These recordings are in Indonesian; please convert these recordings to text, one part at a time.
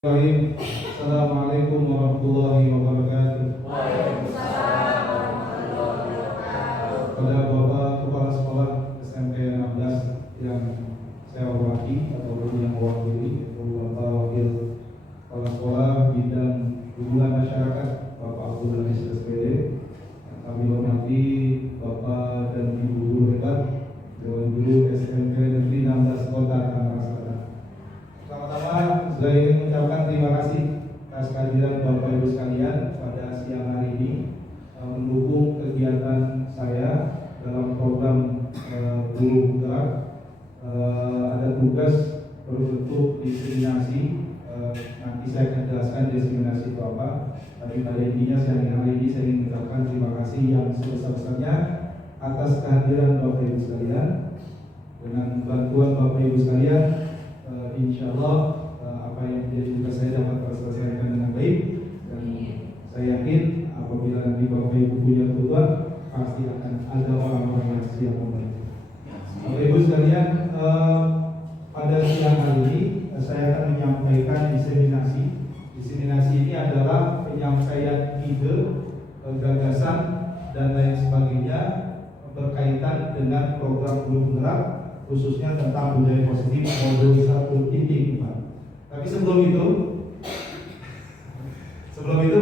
Assalamualaikum warahmatullahi wabarakatuh. Waalaikumsalam warahmatullahi wabarakatuh. Kepada Bapak Kepala Sekolah SMP 16 yang saya hormati atau yang mewakili, Bapak Wakil Kepala Sekolah Bidang Hubungan Masyarakat Bapak Abdul Aziz SPD, yang kami hormati Bapak dan Ibu guru hebat Dewan Guru SMP Negeri 16 Kota Tangerang Selatan. Pertama-tama saya ingin mengucapkan terima kasih atas kehadiran Bapak Ibu sekalian pada siang hari ini mendukung kegiatan saya dalam program Guru Bergerak. Ada tugas berbentuk diseminasi. Nanti saya akan jelaskan diseminasi itu apa. Tapi pada intinya siang hari ini saya ingin mengucapkan terima kasih yang sebesar-besarnya atas kehadiran Bapak Ibu sekalian. Dengan bantuan Bapak Ibu sekalian, insya Allah apa yang menjadi tugas saya dapat terselesaikan dengan baik, dan saya yakin apabila nanti Bapak Ibu punya kebutuhan pasti akan ada orang-orang yang siap membantu. Bapak Ibu sekalian, pada siang hari ini saya akan menyampaikan diseminasi. Diseminasi ini adalah penyampaian ide, gagasan dan lain sebagainya berkaitan dengan program Guru Bergerak, khususnya tentang budaya positif modul 1.4. Tapi sebelum itu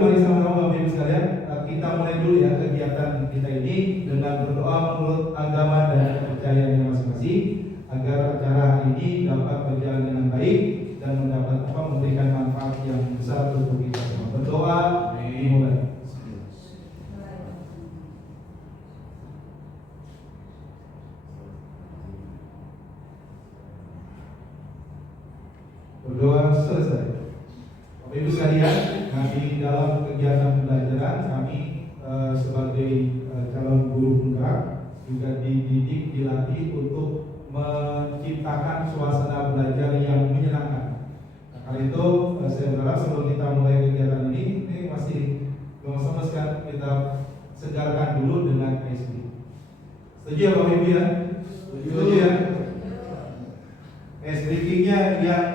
mari sama-sama Bapak Ibu sekalian kita mulai dulu ya kegiatan kita ini dengan berdoa menurut agama dan kepercayaan masing-masing agar acara ini dapat berjalan dengan baik dan memberikan manfaat yang besar untuk kita semua. Berdoa dimulai. Berdoa selesai. Bapak Ibu sekalian, nanti dalam kegiatan pembelajaran kami sebagai calon guru penggerak juga dididik, dilatih untuk menciptakan suasana belajar yang menyenangkan. Nah, karena itu saya berharap sebelum kita mulai kegiatan ini masih belum semestinya kita segarkan dulu dengan SD. Setuju ya Bapak Ibu ya? Setuju ya? Speakingnya yang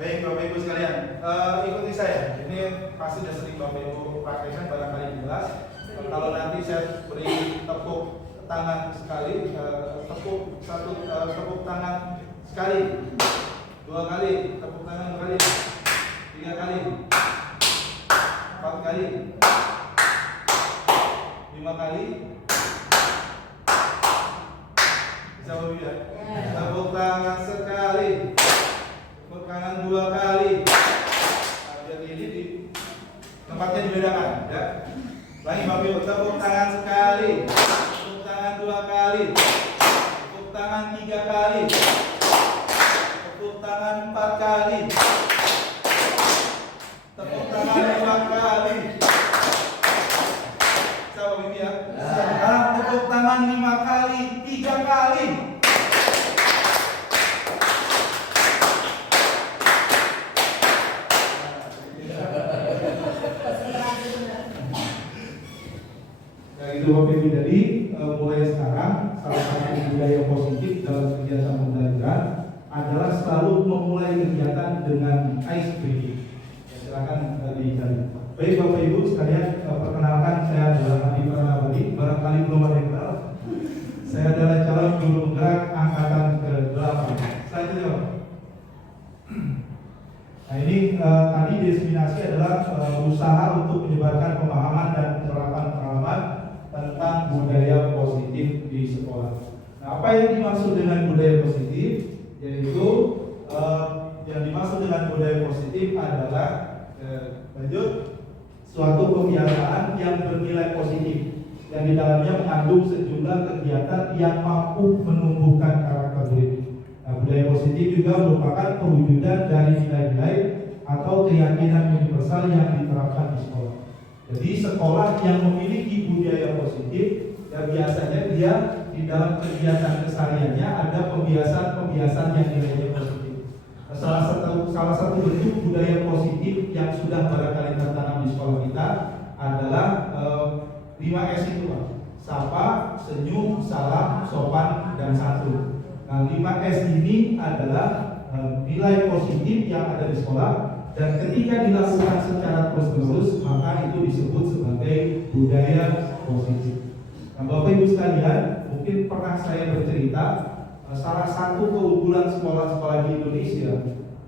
baik Bapak Ibu sekalian, ikuti saya. Ini pasti sudah sering Bapak Ibu praktekkan, barangkali jelas. Kalau nanti saya beri tepuk tangan sekali, tepuk tangan sekali, 2 kali, tepuk tangan 2 kali, 3 kali, 4 kali, 5 kali. Bisa Bapak Ibu ya? Tepuk tangan sekali, tepuk tangan 2 kali. Jadi ini di tempatnya dibedakan ya. Lagi Bapak Ibu, tepuk tangan sekali, tepuk tangan 2 kali, tepuk tangan 3 kali, tepuk tangan 4 kali, tepuk tangan 5 kali. Bisa Bapak Ibu ya? Sekarang tepuk tangan 5 kali, 3 kali. Itu Bapak Ibu, jadi mulai sekarang salah satu budaya positif dalam kegiatan pembelajaran adalah selalu memulai kegiatan dengan ice breaking. Ya, silakan dicari. Baik Bapak Ibu sekalian, perkenalkan saya adalah Adi Pranabadi. Barangkali belum ada yang kenal. Saya adalah calon guru penggerak angkatan ke-8. Selanjutnya Pak. Nah ini tadi diseminasi adalah usaha untuk menyebarkan pemahaman dan penerapan pengalaman tentang budaya positif di sekolah. Nah, apa yang dimaksud dengan budaya positif? Yaitu yang dimaksud dengan budaya positif adalah suatu kebiasaan yang bernilai positif, yang di dalamnya mengandung sejumlah kegiatan yang mampu menumbuhkan karakter diri. Nah, budaya positif juga merupakan perwujudan dari nilai-nilai atau keyakinan universal yang diterapkan di sekolah. Jadi sekolah yang memiliki budaya positif, ya biasanya dia di dalam kegiatan kesehariannya ada pembiasan-pembiasan yang nilainya positif. Salah satu bentuk budaya positif yang sudah barangkali tertanam di sekolah kita adalah 5S itu Pak. Sapa, senyum, salam, sopan, dan santun. Nah 5S ini adalah nilai positif yang ada di sekolah, dan ketika dilakukan secara terus-menerus maka itu disebut sebagai budaya positif. Nah, Bapak Ibu sekalian, mungkin pernah saya bercerita salah satu keunggulan sekolah-sekolah di Indonesia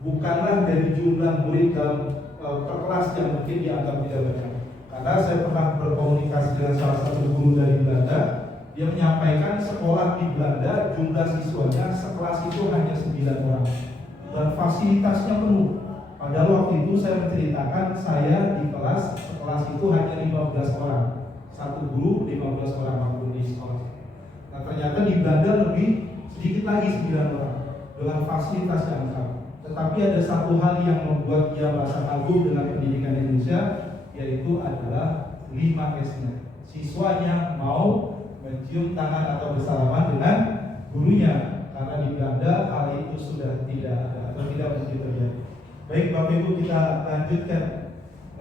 bukanlah dari jumlah murid dalam per kelas yang mungkin dianggap tidak banyak. Karena saya pernah berkomunikasi dengan salah satu guru dari Belanda, dia menyampaikan sekolah di Belanda jumlah siswanya sekelas itu hanya 9 orang dan fasilitasnya penuh. Padahal waktu itu saya menceritakan saya di kelas itu hanya 15 orang, satu guru 15 orang waktu di sekolah. Nah ternyata di Belanda lebih sedikit lagi 9 orang dengan fasilitas yang lengkap. Tetapi ada satu hal yang membuat dia merasa kagum dengan pendidikan Indonesia, yaitu adalah 5S-nya. Siswanya mau mencium tangan atau bersalaman dengan gurunya, karena di Belanda hal itu sudah tidak ada atau tidak mungkin terjadi. Baik Bapak Ibu, kita lanjutkan.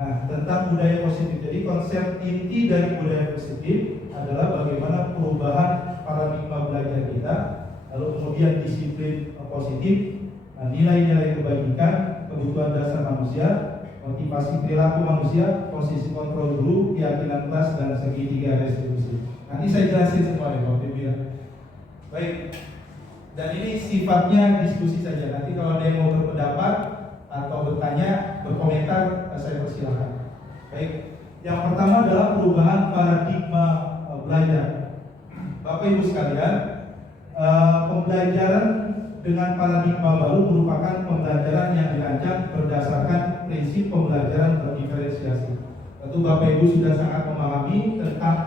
Nah, tentang budaya positif. Jadi konsep inti dari budaya positif adalah bagaimana perubahan paradigma belajar kita, lalu kemudian disiplin positif, nilai-nilai kebajikan, kebutuhan dasar manusia, motivasi perilaku manusia, posisi kontrol guru, keyakinan kelas, dan segitiga restitusi. Nanti saya jelasin semua ya Bapak Ibu ya. Baik, dan ini sifatnya diskusi saja. Nanti kalau ada yang mau berpendapat atau bertanya, berkomentar, saya persilahkan. Baik, yang pertama adalah perubahan paradigma belajar. Bapak Ibu sekalian, pembelajaran dengan paradigma baru merupakan pembelajaran yang dirancang berdasarkan prinsip pembelajaran berdiferensiasi. Tentu Bapak Ibu sudah sangat memahami tentang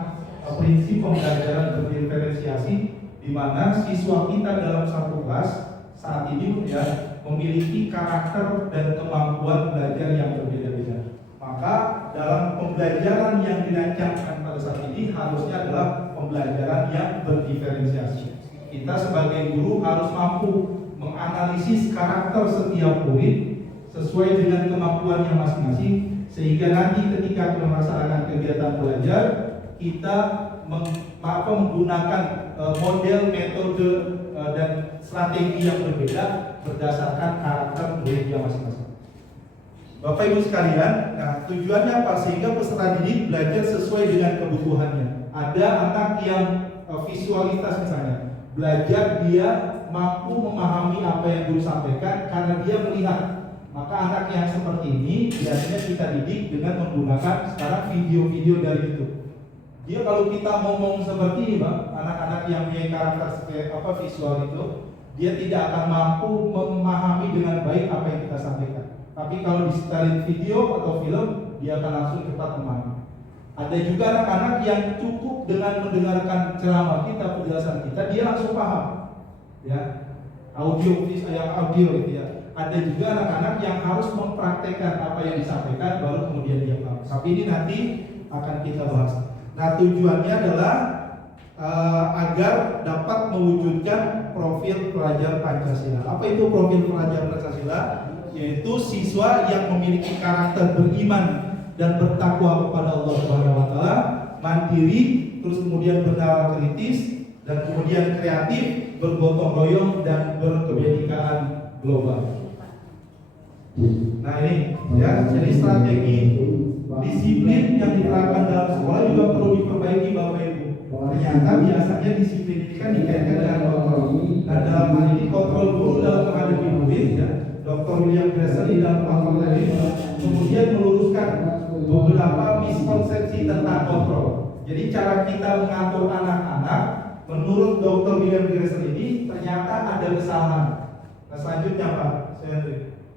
prinsip pembelajaran berdiferensiasi, di mana siswa kita dalam satu kelas saat ini ya memiliki karakter dan kemampuan belajar yang berbeda-beda. Maka dalam pembelajaran yang dirancangkan pada saat ini harusnya adalah pembelajaran yang berdiferensiasi. Kita sebagai guru harus mampu menganalisis karakter setiap murid sesuai dengan kemampuannya masing-masing, sehingga nanti ketika kita melaksanakan kegiatan belajar kita menggunakan model, metode dan strategi yang berbeda berdasarkan karakter muridnya masing-masing. Bapak Ibu sekalian, nah tujuannya apa? Sehingga peserta didik belajar sesuai dengan kebutuhannya. Ada anak yang visualitas misalnya, belajar dia mampu memahami apa yang guru sampaikan karena dia melihat. Maka anak yang seperti ini biasanya kita didik dengan menggunakan sekarang video-video dari YouTube. Dia kalau kita ngomong seperti ini Bang, anak-anak yang punya karakter seperti visual itu, dia tidak akan mampu memahami dengan baik apa yang kita sampaikan. Tapi kalau disetelin video atau film, dia akan langsung cepat memahami. Ada juga anak-anak yang cukup dengan mendengarkan ceramah kita, penjelasan kita, dia langsung paham. Ya, audio gitu ya. Ada juga anak-anak yang harus mempraktekkan apa yang disampaikan baru kemudian dia paham. Tapi ini nanti akan kita bahas. Nah, tujuannya adalah agar dapat mewujudkan profil pelajar Pancasila. Apa itu profil pelajar Pancasila? Yaitu siswa yang memiliki karakter beriman dan bertakwa kepada Allah Subhanahu wa taala, mandiri, terus kemudian bernalar kritis, dan kemudian kreatif, bergotong royong dan berkebinekaan global. Nah ini ya, jadi strategi disiplin yang diterapkan dalam sekolah juga perlu diperbaiki Bapak Ibu. Ternyata biasanya disiplin ini kan dikaitkan dengan kontrol. Nah dalam hal ini kontrol guru dalam menghadapi murid ya, Dr. William Glasser dalam kontrol tadi kemudian meluruskan beberapa miskonsepsi tentang kontrol. Jadi cara kita mengatur anak-anak menurut Dr. William Glasser ini ternyata ada kesalahan. Nah selanjutnya Pak,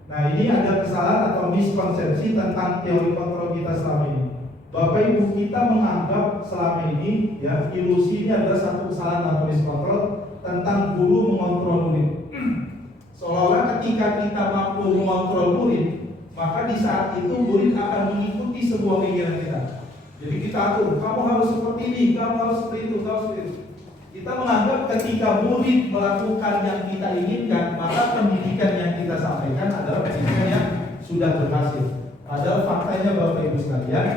nah ini ada kesalahan atau miskonsepsi tentang teori kontrol kita selama ini. Bapak Ibu, kita menganggap selama ini ya ilusi ini adalah satu kesalahan atau miskontrol tentang guru mengontrol murid. Seolah-olah ketika kita mampu mengontrol murid, maka di saat itu murid akan mengikuti semua pikiran kita. Jadi kita atur, kamu harus seperti ini, kamu harus seperti itu, kamu seperti itu. Kita menganggap ketika murid melakukan yang kita inginkan, maka pendidikan yang kita sampaikan adalah pendidikan yang sudah berhasil. Padahal faktanya Bapak Ibu sekalian,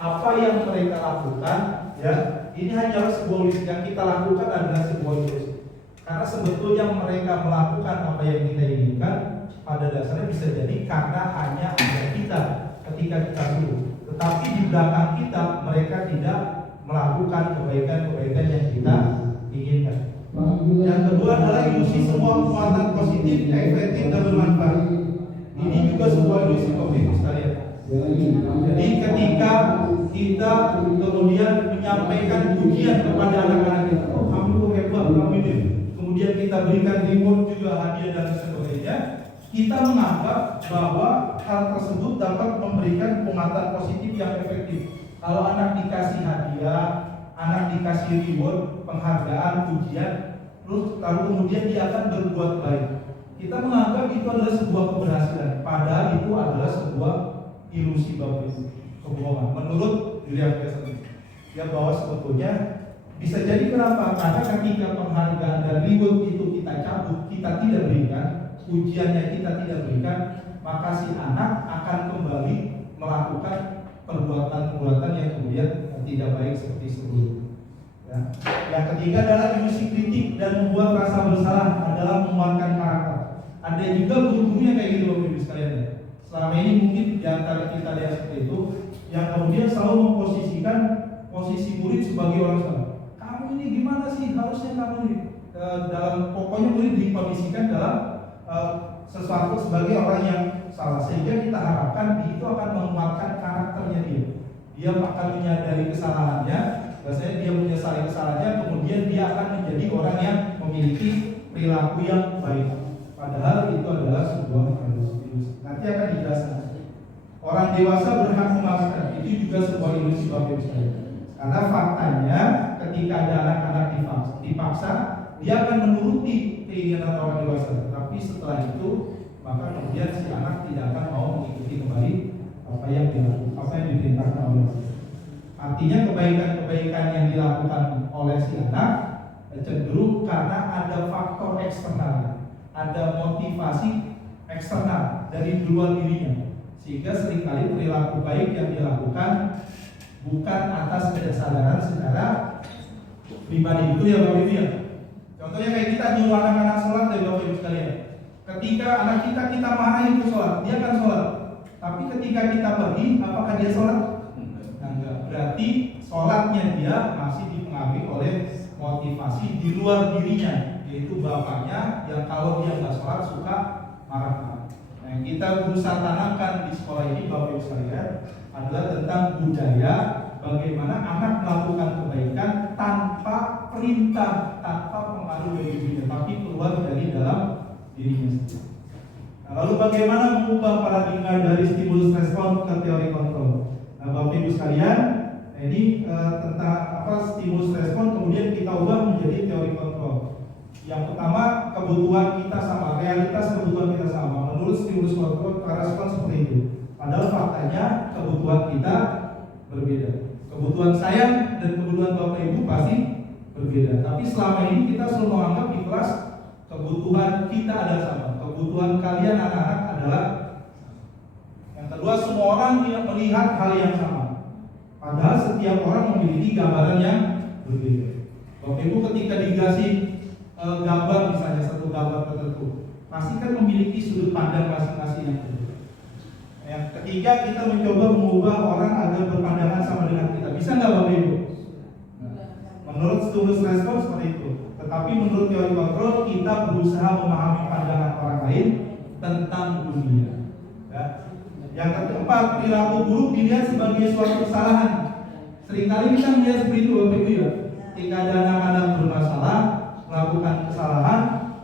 apa yang mereka lakukan, ya ini hanyalah sebuah ilusi. Yang kita lakukan adalah sebuah ilusi. Karena sebetulnya mereka melakukan apa yang kita inginkan pada dasarnya bisa jadi karena hanya ada kita ketika kita suruh. Tetapi di belakang kita mereka tidak melakukan kebaikan-kebaikan yang kita inginkan. Yang kedua adalah ilusi semua kekuatan positif, efektif dan bermanfaat. Ini juga sebuah ilusi Bapak sekalian. Jadi ketika kita kemudian menyampaikan pujian kepada anak-anak kita, oh kamu tuh hebat, kamu ini. Kemudian kita berikan reward juga, hadiah dan sebagainya. Kita menganggap bahwa hal tersebut dapat memberikan penguatan positif yang efektif. Kalau anak dikasih hadiah, anak dikasih reward, penghargaan, pujian, terus lalu kemudian dia akan berbuat baik. Kita menganggap itu adalah sebuah keberhasilan, padahal itu adalah sebuah ilusi Bapak Ibu, kebohongan. Menurut William Kesselring, dia bahwa sebetulnya bisa jadi kenapa? Karena ketika penghargaan dan reward itu kita cabut, kita tidak berikan, ujiannya kita tidak berikan, maka si anak akan kembali melakukan perbuatan-perbuatan yang kemudian tidak baik seperti sebelumnya. Ya. Yang ketiga adalah ilusi kritik dan membuat rasa bersalah adalah menguatkan karakter. Ada juga guru-guru yang kayak gitu Bapak Ibu sekalian. Selama ini mungkin di antara kita lihat seperti itu, yang kemudian selalu memposisikan posisi murid sebagai orang salah. Kamu ini gimana sih? Harusnya kamu ini dalam pokoknya murid dikondisikan dalam sesuatu sebagai orang yang salah, sehingga kita harapkan itu akan menguatkan karakternya dia. Dia akan menyadari kesalahannya, biasanya dia menyesali kesalahannya, kemudian dia akan menjadi orang yang memiliki perilaku yang baik. Padahal itu adalah sebuah ilusi. Nanti akan dijelaskan. Orang dewasa berhak memaafkan, itu juga sebuah ilusi Bapak Ibu sekalian. Karena faktanya ketika ada anak-anak dipaksa, dia akan menuruti keinginan orang dewasa. Tapi setelah itu, maka kemudian si anak tidak akan mau mengikuti kembali apa yang diperintahkan oleh orang. Artinya kebaikan-kebaikan yang dilakukan oleh si anak cenderung karena ada faktor eksternal, ada motivasi eksternal dari luar dirinya, sehingga seringkali perilaku baik yang dilakukan bukan atas kesadaran secara pribadi. Itu ya Bapak Ibu ya. Contohnya kayak kita nyuruh anak-anak sholat dari Bapak Ibu sekalian. Ketika anak kita marahin itu sholat, dia akan sholat. Tapi ketika kita pergi, apakah dia sholat? Enggak. Berarti sholatnya dia masih dipengaruhi oleh motivasi di luar dirinya, yaitu bapaknya yang kalau dia nggak sholat suka marah-marah. Nah, yang kita berusaha tanamkan di sekolah ini Bapak Ibu sekalian adalah tentang budaya bagaimana anak melakukan kebaikan tanpa perintah, tanpa pengaruh dari dirinya, tapi keluar dari dalam dirinya sendiri. Nah, lalu bagaimana mengubah paradigma dari stimulus respon ke teori kontrol? Nah, Bapak Ibu sekalian, ini tentang stimulus respon kemudian kita ubah menjadi teori kontrol. Yang pertama, kebutuhan kita sama, realitas kebutuhan kita sama. Menurut stimulus kontrol, respon seperti itu. Padahal faktanya kebutuhan kita berbeda. Kebutuhan saya dan kebutuhan Bapak Ibu pasti berbeda. Tapi selama ini kita selalu menganggap di kelas kebutuhan kita adalah sama. Kebutuhan kalian anak-anak adalah. Yang kedua, semua orang melihat hal yang sama. Padahal setiap orang memiliki gambaran yang berbeda. Bapak Ibu ketika dikasih gambar, misalnya satu gambar tertentu, pasti kan memiliki sudut pandang masing-masing yang berbeda. Yang ketiga, kita mencoba mengubah orang agar berpandangan sama dengan kita. Bisa nggak Bapak Ibu? Menurut stimulus respon seperti itu. Tetapi menurut teori kontrol, kita berusaha memahami pandangan orang lain tentang dunia. Ya. Yang keempat, perilaku buruk dilihat sebagai suatu kesalahan. Seringkali kita melihat seperti itu Bapak Ibu ya. Ketika ada anak-anak bermasalah, melakukan kesalahan,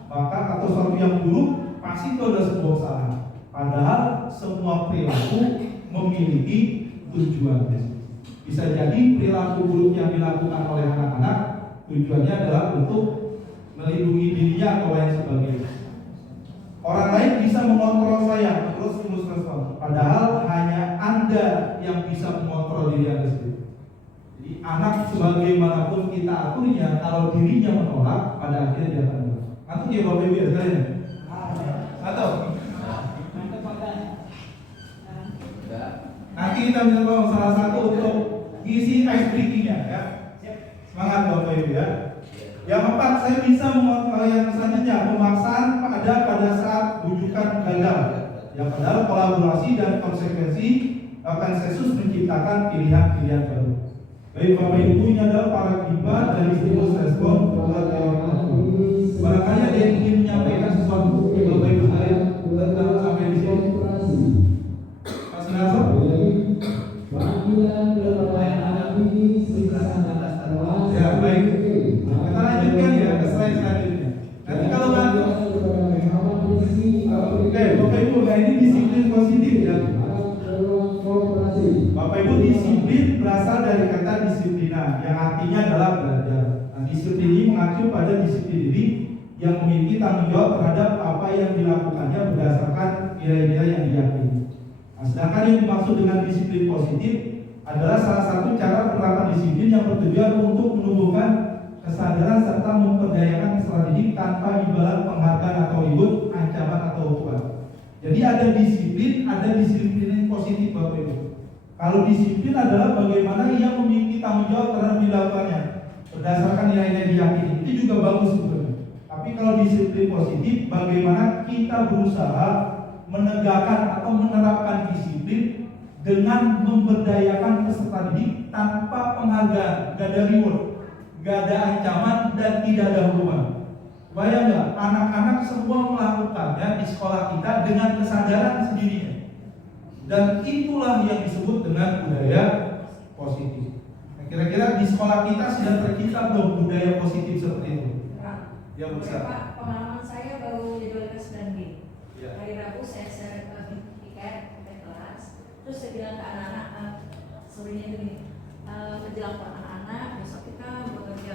maka atau sesuatu yang buruk, pasti itu adalah sebuah kesalahan. Padahal semua perilaku memiliki tujuan. Bisa jadi perilaku buruk yang dilakukan oleh anak-anak tujuannya adalah untuk melindungi dirinya atau lain sebagainya. Orang lain bisa mengontrol saya menurut stimulus respon, padahal hanya Anda yang bisa mengontrol diri Anda sendiri. Jadi anak sebagaimanapun kita aturnya, kalau dirinya menolak, pada akhirnya dia akan menolak. Atau ya Bapak Ibu ya sekalian? Atau? Nanti kita mencoba salah satu untuk isi ice breaking-nya ya. Semangat Bapak Ibu ya. Yang keempat, saya bisa yang selanjutnya pemaksaan pada saat rujukan gagal. Yang padahal kolaborasi dan konsekuensi konsensus menciptakan pilihan-pilihan baru. Baik Bapak Ibu, ini adalah paradigma dari stimulus respon terhadap teori tersebut. Barangkali ada yang ingin menyampaikan sesuatu Bapak Ibu sekalian tentang sampai di sini. Mas Nasr. Ya baik. Kita lanjutkan ya ke slide selanjutnya. Nanti kalau bantu. Oke, Bapak Ibu, nah ini disiplin positif ya. Bapak Ibu, disiplin berasal dari kata disiplina yang artinya adalah belajar. Nah, disiplin ini mengacu pada disiplin diri yang memiliki tanggung jawab terhadap apa yang dilakukannya berdasarkan nilai-nilai yang diyakini. Nah, sedangkan yang dimaksud dengan disiplin positif adalah salah satu cara penerapan disiplin yang bertujuan untuk menumbuhkan kesadaran serta memperdayakan strategi tanpa imbalan penghargaan atau ribut, ancaman atau hukuman. Jadi ada disiplin yang positif Bapak Ibu. Kalau disiplin adalah bagaimana ia memiliki tanggung jawab terhadap dilakukannya berdasarkan nilai-nilai diyakini, itu juga bagus sebenarnya. Tapi kalau disiplin positif, bagaimana kita berusaha menegakkan atau menerapkan disiplin dengan memberdayakan peserta didik tanpa penghargaan, gak ada reward, gak ada ancaman dan tidak ada hukuman. Bayang nggak, anak-anak semua melakukannya di sekolah kita dengan kesadaran sendirinya. Dan itulah yang disebut dengan budaya positif. Nah, kira-kira di sekolah kita sudah tercipta belum budaya positif seperti itu? Ya, Bu Ustaz. Pak, pengalaman saya baru jadi wali kelas 9B. Ya. Hari Rabu saya tiket kelas. Terus saya bilang ke anak-anak, sebenarnya itu gini, menjelang anak-anak, besok kita bekerja,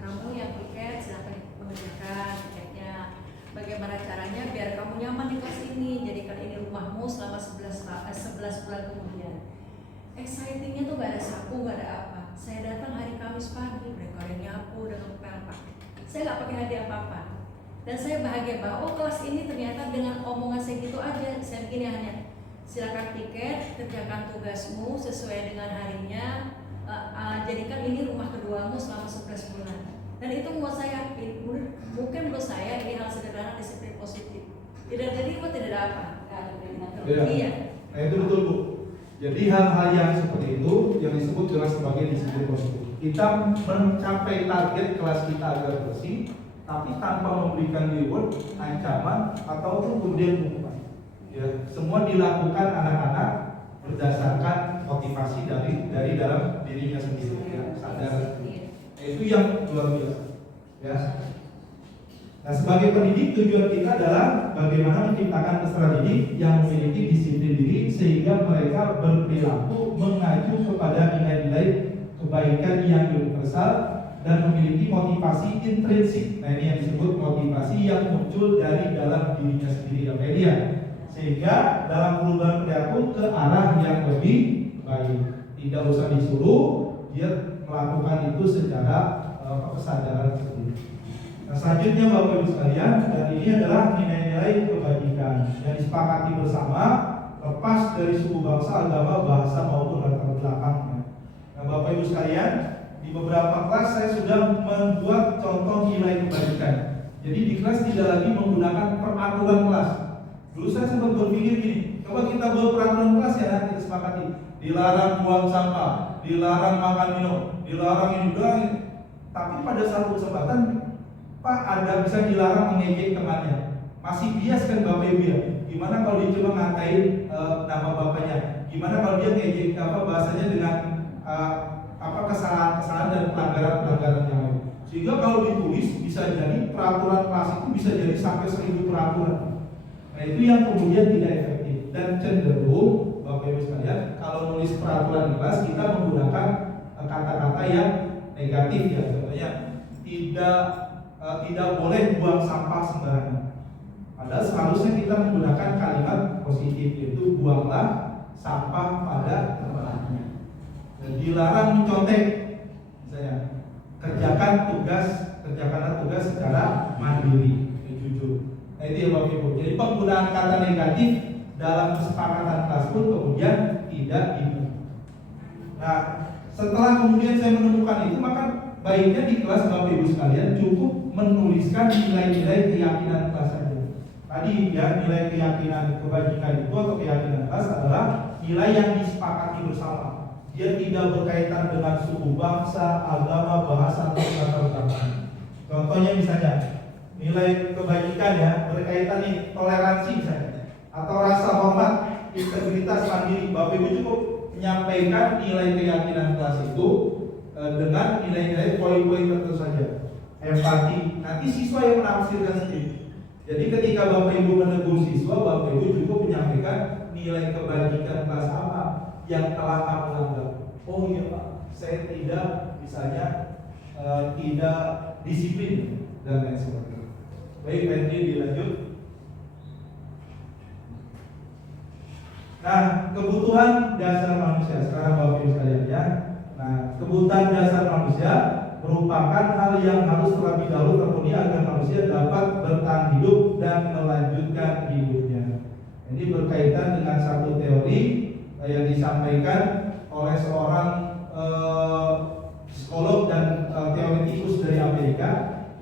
kamu yang tiket silahkan mengerjakan tiketnya. Bagaimana caranya biar kamu nyaman di kelas ini, jadikan ini rumahmu selama 11 bulan kemudian. Excitingnya tuh gak ada sapu, gak ada apa. Saya datang hari Kamis pagi, mereka yang nyapu dengan pelpak. Saya gak pakai hadiah apa-apa. Dan saya bahagia bahwa kelas ini ternyata dengan omongan saya gitu aja. Saya begini hanya, silakan tiket, kerjakan tugasmu sesuai dengan harinya, jadikan ini rumah keduamu selama 11 bulan. Dan itu membuat saya mungkin menurut saya ini hal sederhana disiplin positif. Tidak ada ribut, tidak ada apa. Iya. Nah itu betul Bu. Jadi hal-hal yang seperti itu yang disebut dengan sebagai disiplin positif. Kita mencapai target kelas kita agar bersih, tapi tanpa memberikan reward, ancaman ataupun kemudian hukuman. Ya, semua dilakukan anak-anak berdasarkan motivasi dari dalam dirinya sendiri. Ya, sadar. Itu yang luar biasa. Ya. Nah, sebagai pendidik tujuan kita adalah bagaimana menciptakan peserta didik yang memiliki disiplin diri sehingga mereka berperilaku mengacu kepada nilai-nilai kebaikan yang universal dan memiliki motivasi intrinsik. Nah, ini yang disebut motivasi yang muncul dari dalam dirinya sendiri, media. Sehingga dalam perubahan perilaku ke arah yang lebih baik. Tidak usah disuruh, dia melakukan itu secara kesadaran sendiri. Nah, selanjutnya Bapak Ibu sekalian, dan ini adalah nilai-nilai kebajikan yang disepakati bersama lepas dari suku bangsa, agama, bahasa maupun latar belakang. Nah, Bapak Ibu sekalian, di beberapa kelas saya sudah membuat contoh nilai kebajikan. Jadi di kelas tidak lagi menggunakan peraturan kelas. Dulu saya sempat berpikir gini, coba kita buat peraturan kelas ya, kita sepakati. Dilarang buang sampah, dilarang makan minum, dilarang ini, dilarang ini. Tapi pada satu kesempatan Pak, ada bisa dilarang mengejek temannya. Masih bias kan Bapak Ibu ya? Gimana kalau dia cuma ngatain nama bapaknya? Gimana kalau dia ngejek bahasanya dengan kesalahan-kesalahan dan pelanggaran-pelanggaran yang lain? Sehingga kalau ditulis bisa jadi peraturan kelas itu bisa jadi sampai 1000 peraturan. Nah, itu yang kemudian tidak efektif dan cenderung Bapak Ibu sekalian, kalau nulis peraturan kelas kita menggunakan kata-kata yang negatif ya, contohnya tidak boleh buang sampah sembarangan. Padahal seharusnya kita menggunakan kalimat positif, yaitu buanglah sampah pada tempatnya. Dan dilarang mencontek, misalnya kerjakanlah tugas secara mandiri, jujur. Nah, itu ya Bapak Ibu. Jadi penggunaan kata negatif dalam kesepakatan kelas pun kemudian tidak dibuat. Nah, setelah kemudian saya menemukan itu, maka baiknya di kelas Bapak Ibu sekalian cukup menuliskan nilai-nilai keyakinan kelas saja. Tadi ya, nilai keyakinan kebajikan itu atau keyakinan kelas adalah nilai yang disepakati bersama. Dia tidak berkaitan dengan suku bangsa, agama, bahasa, atau latar belakang. Contohnya misalnya nilai kebajikan ya berkaitan nih toleransi misalnya, atau rasa hormat, integritas, mandiri. Bapak Ibu cukup menyampaikan nilai keyakinan kelas itu dengan nilai-nilai poin-poin tertentu saja. Empati, nanti siswa yang menafsirkan sendiri. Jadi ketika Bapak Ibu menegur siswa, Bapak Ibu cukup menyampaikan nilai kebajikan kelas apa yang telah kamu anggap. Oh iya Pak, saya tidak, misalnya tidak disiplin dan lain sebagainya. Baik, Henry dilanjut. Nah, kebutuhan dasar manusia sekarang Bapak Ibu sekalian ya. Nah, kebutuhan dasar manusia merupakan hal yang harus terlebih dahulu terpenuhi agar manusia dapat bertahan hidup dan melanjutkan hidupnya. Ini berkaitan dengan satu teori yang disampaikan oleh seorang psikolog dan teoretikus dari Amerika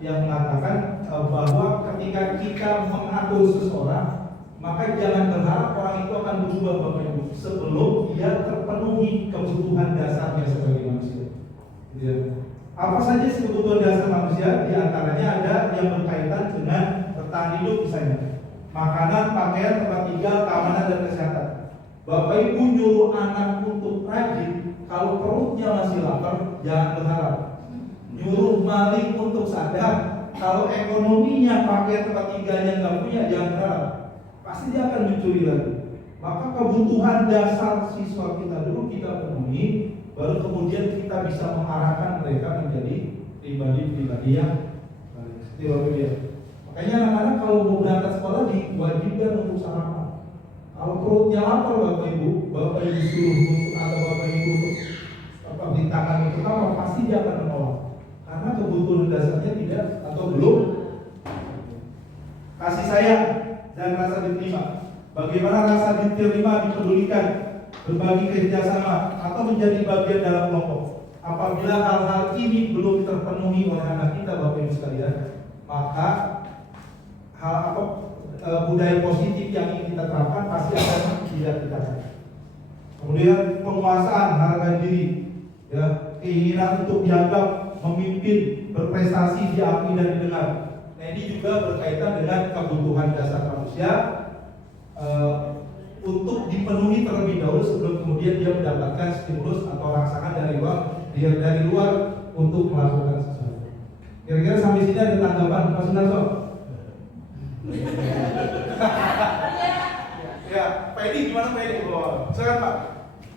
yang mengatakan bahwa ketika kita mengatur seseorang, maka jangan berharap orang itu akan berubah Bapak Ibu sebelum dia terpenuhi kebutuhan dasarnya sebagai manusia. Apa saja kebutuhan dasar manusia? Di antaranya ada yang berkaitan dengan bertahan hidup misalnya, makanan, pakaian, tempat tinggal, keamanan dan kesehatan. Bapak Ibu nyuruh anak untuk rajin, kalau perutnya masih lapar, jangan berharap. Nyuruh maling untuk sadar, kalau ekonominya, pakaian, tempat tinggalnya nggak punya, jangan berharap. Pasti dia akan mencuri lagi. Maka kebutuhan dasar siswa kita dulu kita penuhi, baru kemudian kita bisa mengarahkan mereka menjadi pribadi-pribadi yang baik. Makanya anak-anak kalau mau berangkat sekolah diwajibkan untuk sarapan. Kalau perutnya lapar Bapak Ibu suruh untuk atau Bapak Ibu perintahkan untuk apa, pasti dia akan menolak. Karena kebutuhan dasarnya tidak atau belum. Kasih sayang dan rasa diterima. Bagaimana rasa diterima, dipedulikan, berbagi kerjasama atau menjadi bagian dalam kelompok. Apabila hal-hal ini belum terpenuhi oleh anak kita Bapak Ibu sekalian, maka budaya positif yang ingin kita terapkan pasti akan tidak kita. Kemudian penguasaan harga diri, ya, keinginan untuk dianggap, memimpin, berprestasi, diakui dan didengar. Nah, ini juga berkaitan dengan kebutuhan dasar manusia untuk dipenuhi terlebih dahulu sebelum kemudian dia mendapatkan stimulus atau rangsangan dari luar untuk melakukan sesuatu. Kira-kira sampai sini ada tanggapan Pak Sunarso? Ya, Pak Edi gimana Pak Edi? Silakan Pak.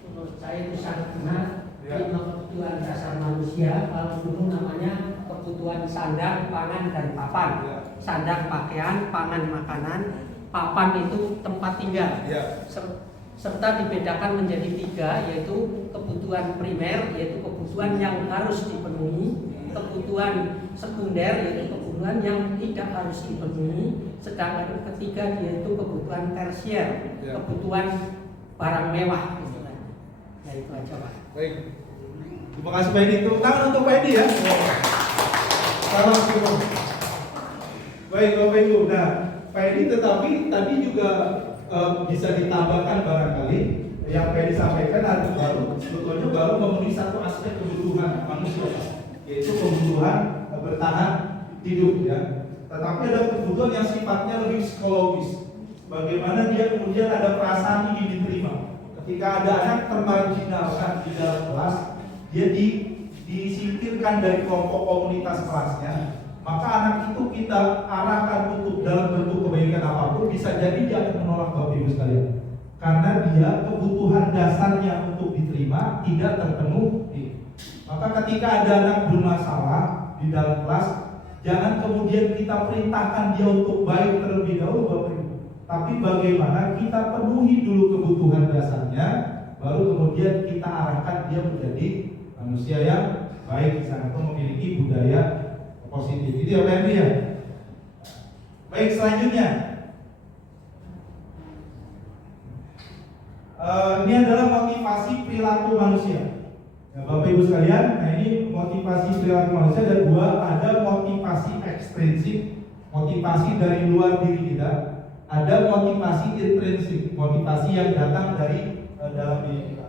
Menurut saya itu sangat benar. Kebutuhan dasar manusia, kalau dulu namanya kebutuhan sandang, pangan, dan papan. Sandang pakaian, pangan makanan, papan itu tempat tinggal. Serta dibedakan menjadi 3, yaitu kebutuhan primer, yaitu kebutuhan yang harus dipenuhi, kebutuhan sekunder, yaitu kebutuhan yang tidak harus dipenuhi, sedangkan ketiga yaitu kebutuhan tersier, kebutuhan barang mewah. Nah, itu aja Pak. Baik, terima kasih Pak Edi. Tepuk tangan untuk Pak Edi ya. Salam semua. Baik Bapak Ibu. Nah, Pak Edi tetapi tadi juga bisa ditambahkan barangkali yang Pak Edi sampaikan ada sebetulnya baru memenuhi satu aspek kebutuhan manusia, yaitu kebutuhan bertahan hidup ya. Tetapi ada kebutuhan yang sifatnya lebih psikologis. Bagaimana dia kemudian ada perasaan ingin diterima. Ketika ada anak termarginalkan di dalam kelas, dia disingkirkan dari kelompok komunitas kelasnya, maka anak itu kita arahkan untuk dalam bentuk kebaikan apapun, bisa jadi dia akan menolak Bapak Ibu sekalian. Karena dia kebutuhan dasarnya untuk diterima tidak terpenuhi. Maka ketika ada anak bermasalah di dalam kelas, jangan kemudian kita perintahkan dia untuk baik terlebih dahulu Bapak Ibu. Tapi bagaimana kita penuhi dulu kebutuhan dasarnya, baru kemudian kita arahkan dia menjadi manusia yang baik atau memiliki budaya positif. Itu apa yang dia? Baik, selanjutnya ini adalah motivasi perilaku manusia. Nah, Bapak Ibu sekalian, nah ini motivasi perilaku manusia ada dua, ada motivasi ekstrinsik, motivasi dari luar diri kita, ada motivasi intrinsik, motivasi yang datang dari dalam diri kita.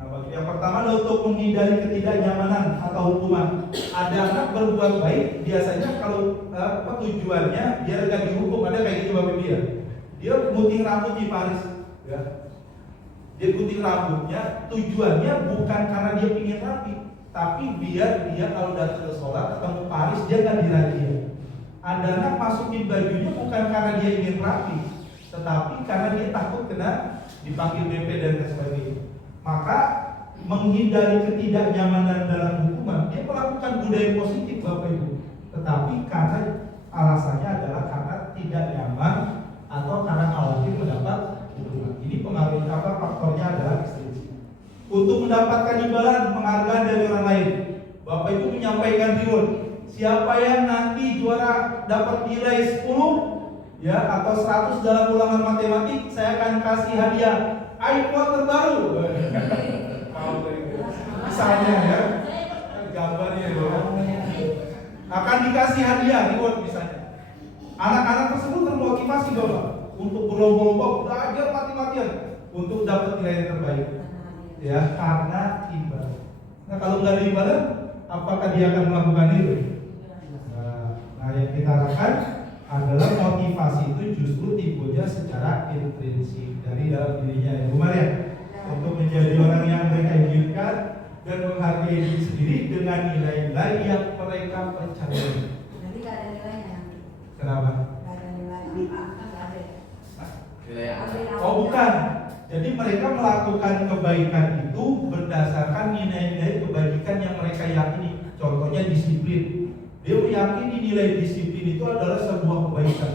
Nah, yang pertama adalah untuk menghindari ketidaknyamanan atau hukuman. Ada anak berbuat baik, biasanya kalau tujuannya biar gak dihukum, ada kayak gitu Bapak Ibu ya. Dia gunting rambut di Paris, ya. Dia gunting rambutnya, tujuannya bukan karena dia ingin rapi, tapi biar dia kalau datang ke sekolah ketemu Paris dia gak dirazia. Ada anak masukin bajunya bukan karena dia ingin rapi, tetapi karena dia takut kena dipanggil BP dan sebagainya. Maka menghindari ketidaknyamanan dalam hukuman, dia melakukan budaya positif Bapak Ibu, tetapi karena alasannya adalah karena tidak nyaman atau karena khawatir mendapat hukuman. Ini pengaruh apa faktornya adalah ekstrinsi. Untuk mendapatkan imbalan penghargaan dari orang lain, Bapak Ibu menyampaikan reward. Siapa yang nanti juara dapat nilai 10 ya atau 100 dalam ulangan matematik, saya akan kasih hadiah iPhone terbaru. Misalnya ya, gambarnya itu akan dikasih hadiah reward misalnya. Anak-anak tersebut termotivasi Bapak untuk berlomba-lomba belajar mati-matian untuk dapat nilai yang terbaik. Ya, karena imbalan. Nah, kalau nggak ada imbalan, apakah dia akan melakukan itu? Nah, yang kita harapkan adalah motivasi itu justru timbulnya secara intrinsik dari dalam dirinya ya, Bu Maria, untuk menjadi orang yang mereka inginkan dan menghargai diri sendiri dengan nilai-nilai yang mereka percayai. Nanti nggak ada nilainya nanti. Kenapa? Nggak ada nilai apa? Nggak ada. Oh bukan. Jadi mereka melakukan kebaikan itu berdasarkan nilai-nilai kebajikan yang mereka yakini. Contohnya disiplin. Dia meyakini nilai disiplin itu adalah sebuah kebaikan.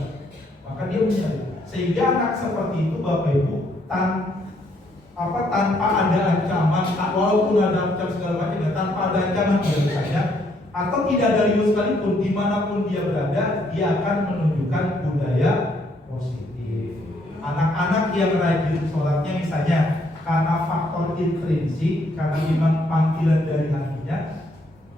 Maka dia menyadari. Sehingga anak seperti itu Bapak Ibu tanpa ada ancaman, walaupun ada ancaman segala macam, ya, tanpa ada ancaman misalnya, atau tidak ada reward sekalipun, dimanapun dia berada, dia akan menunjukkan budaya positif. Anak-anak yang rajin sholatnya misalnya karena faktor intrinsik, karena memang panggilan dari hatinya,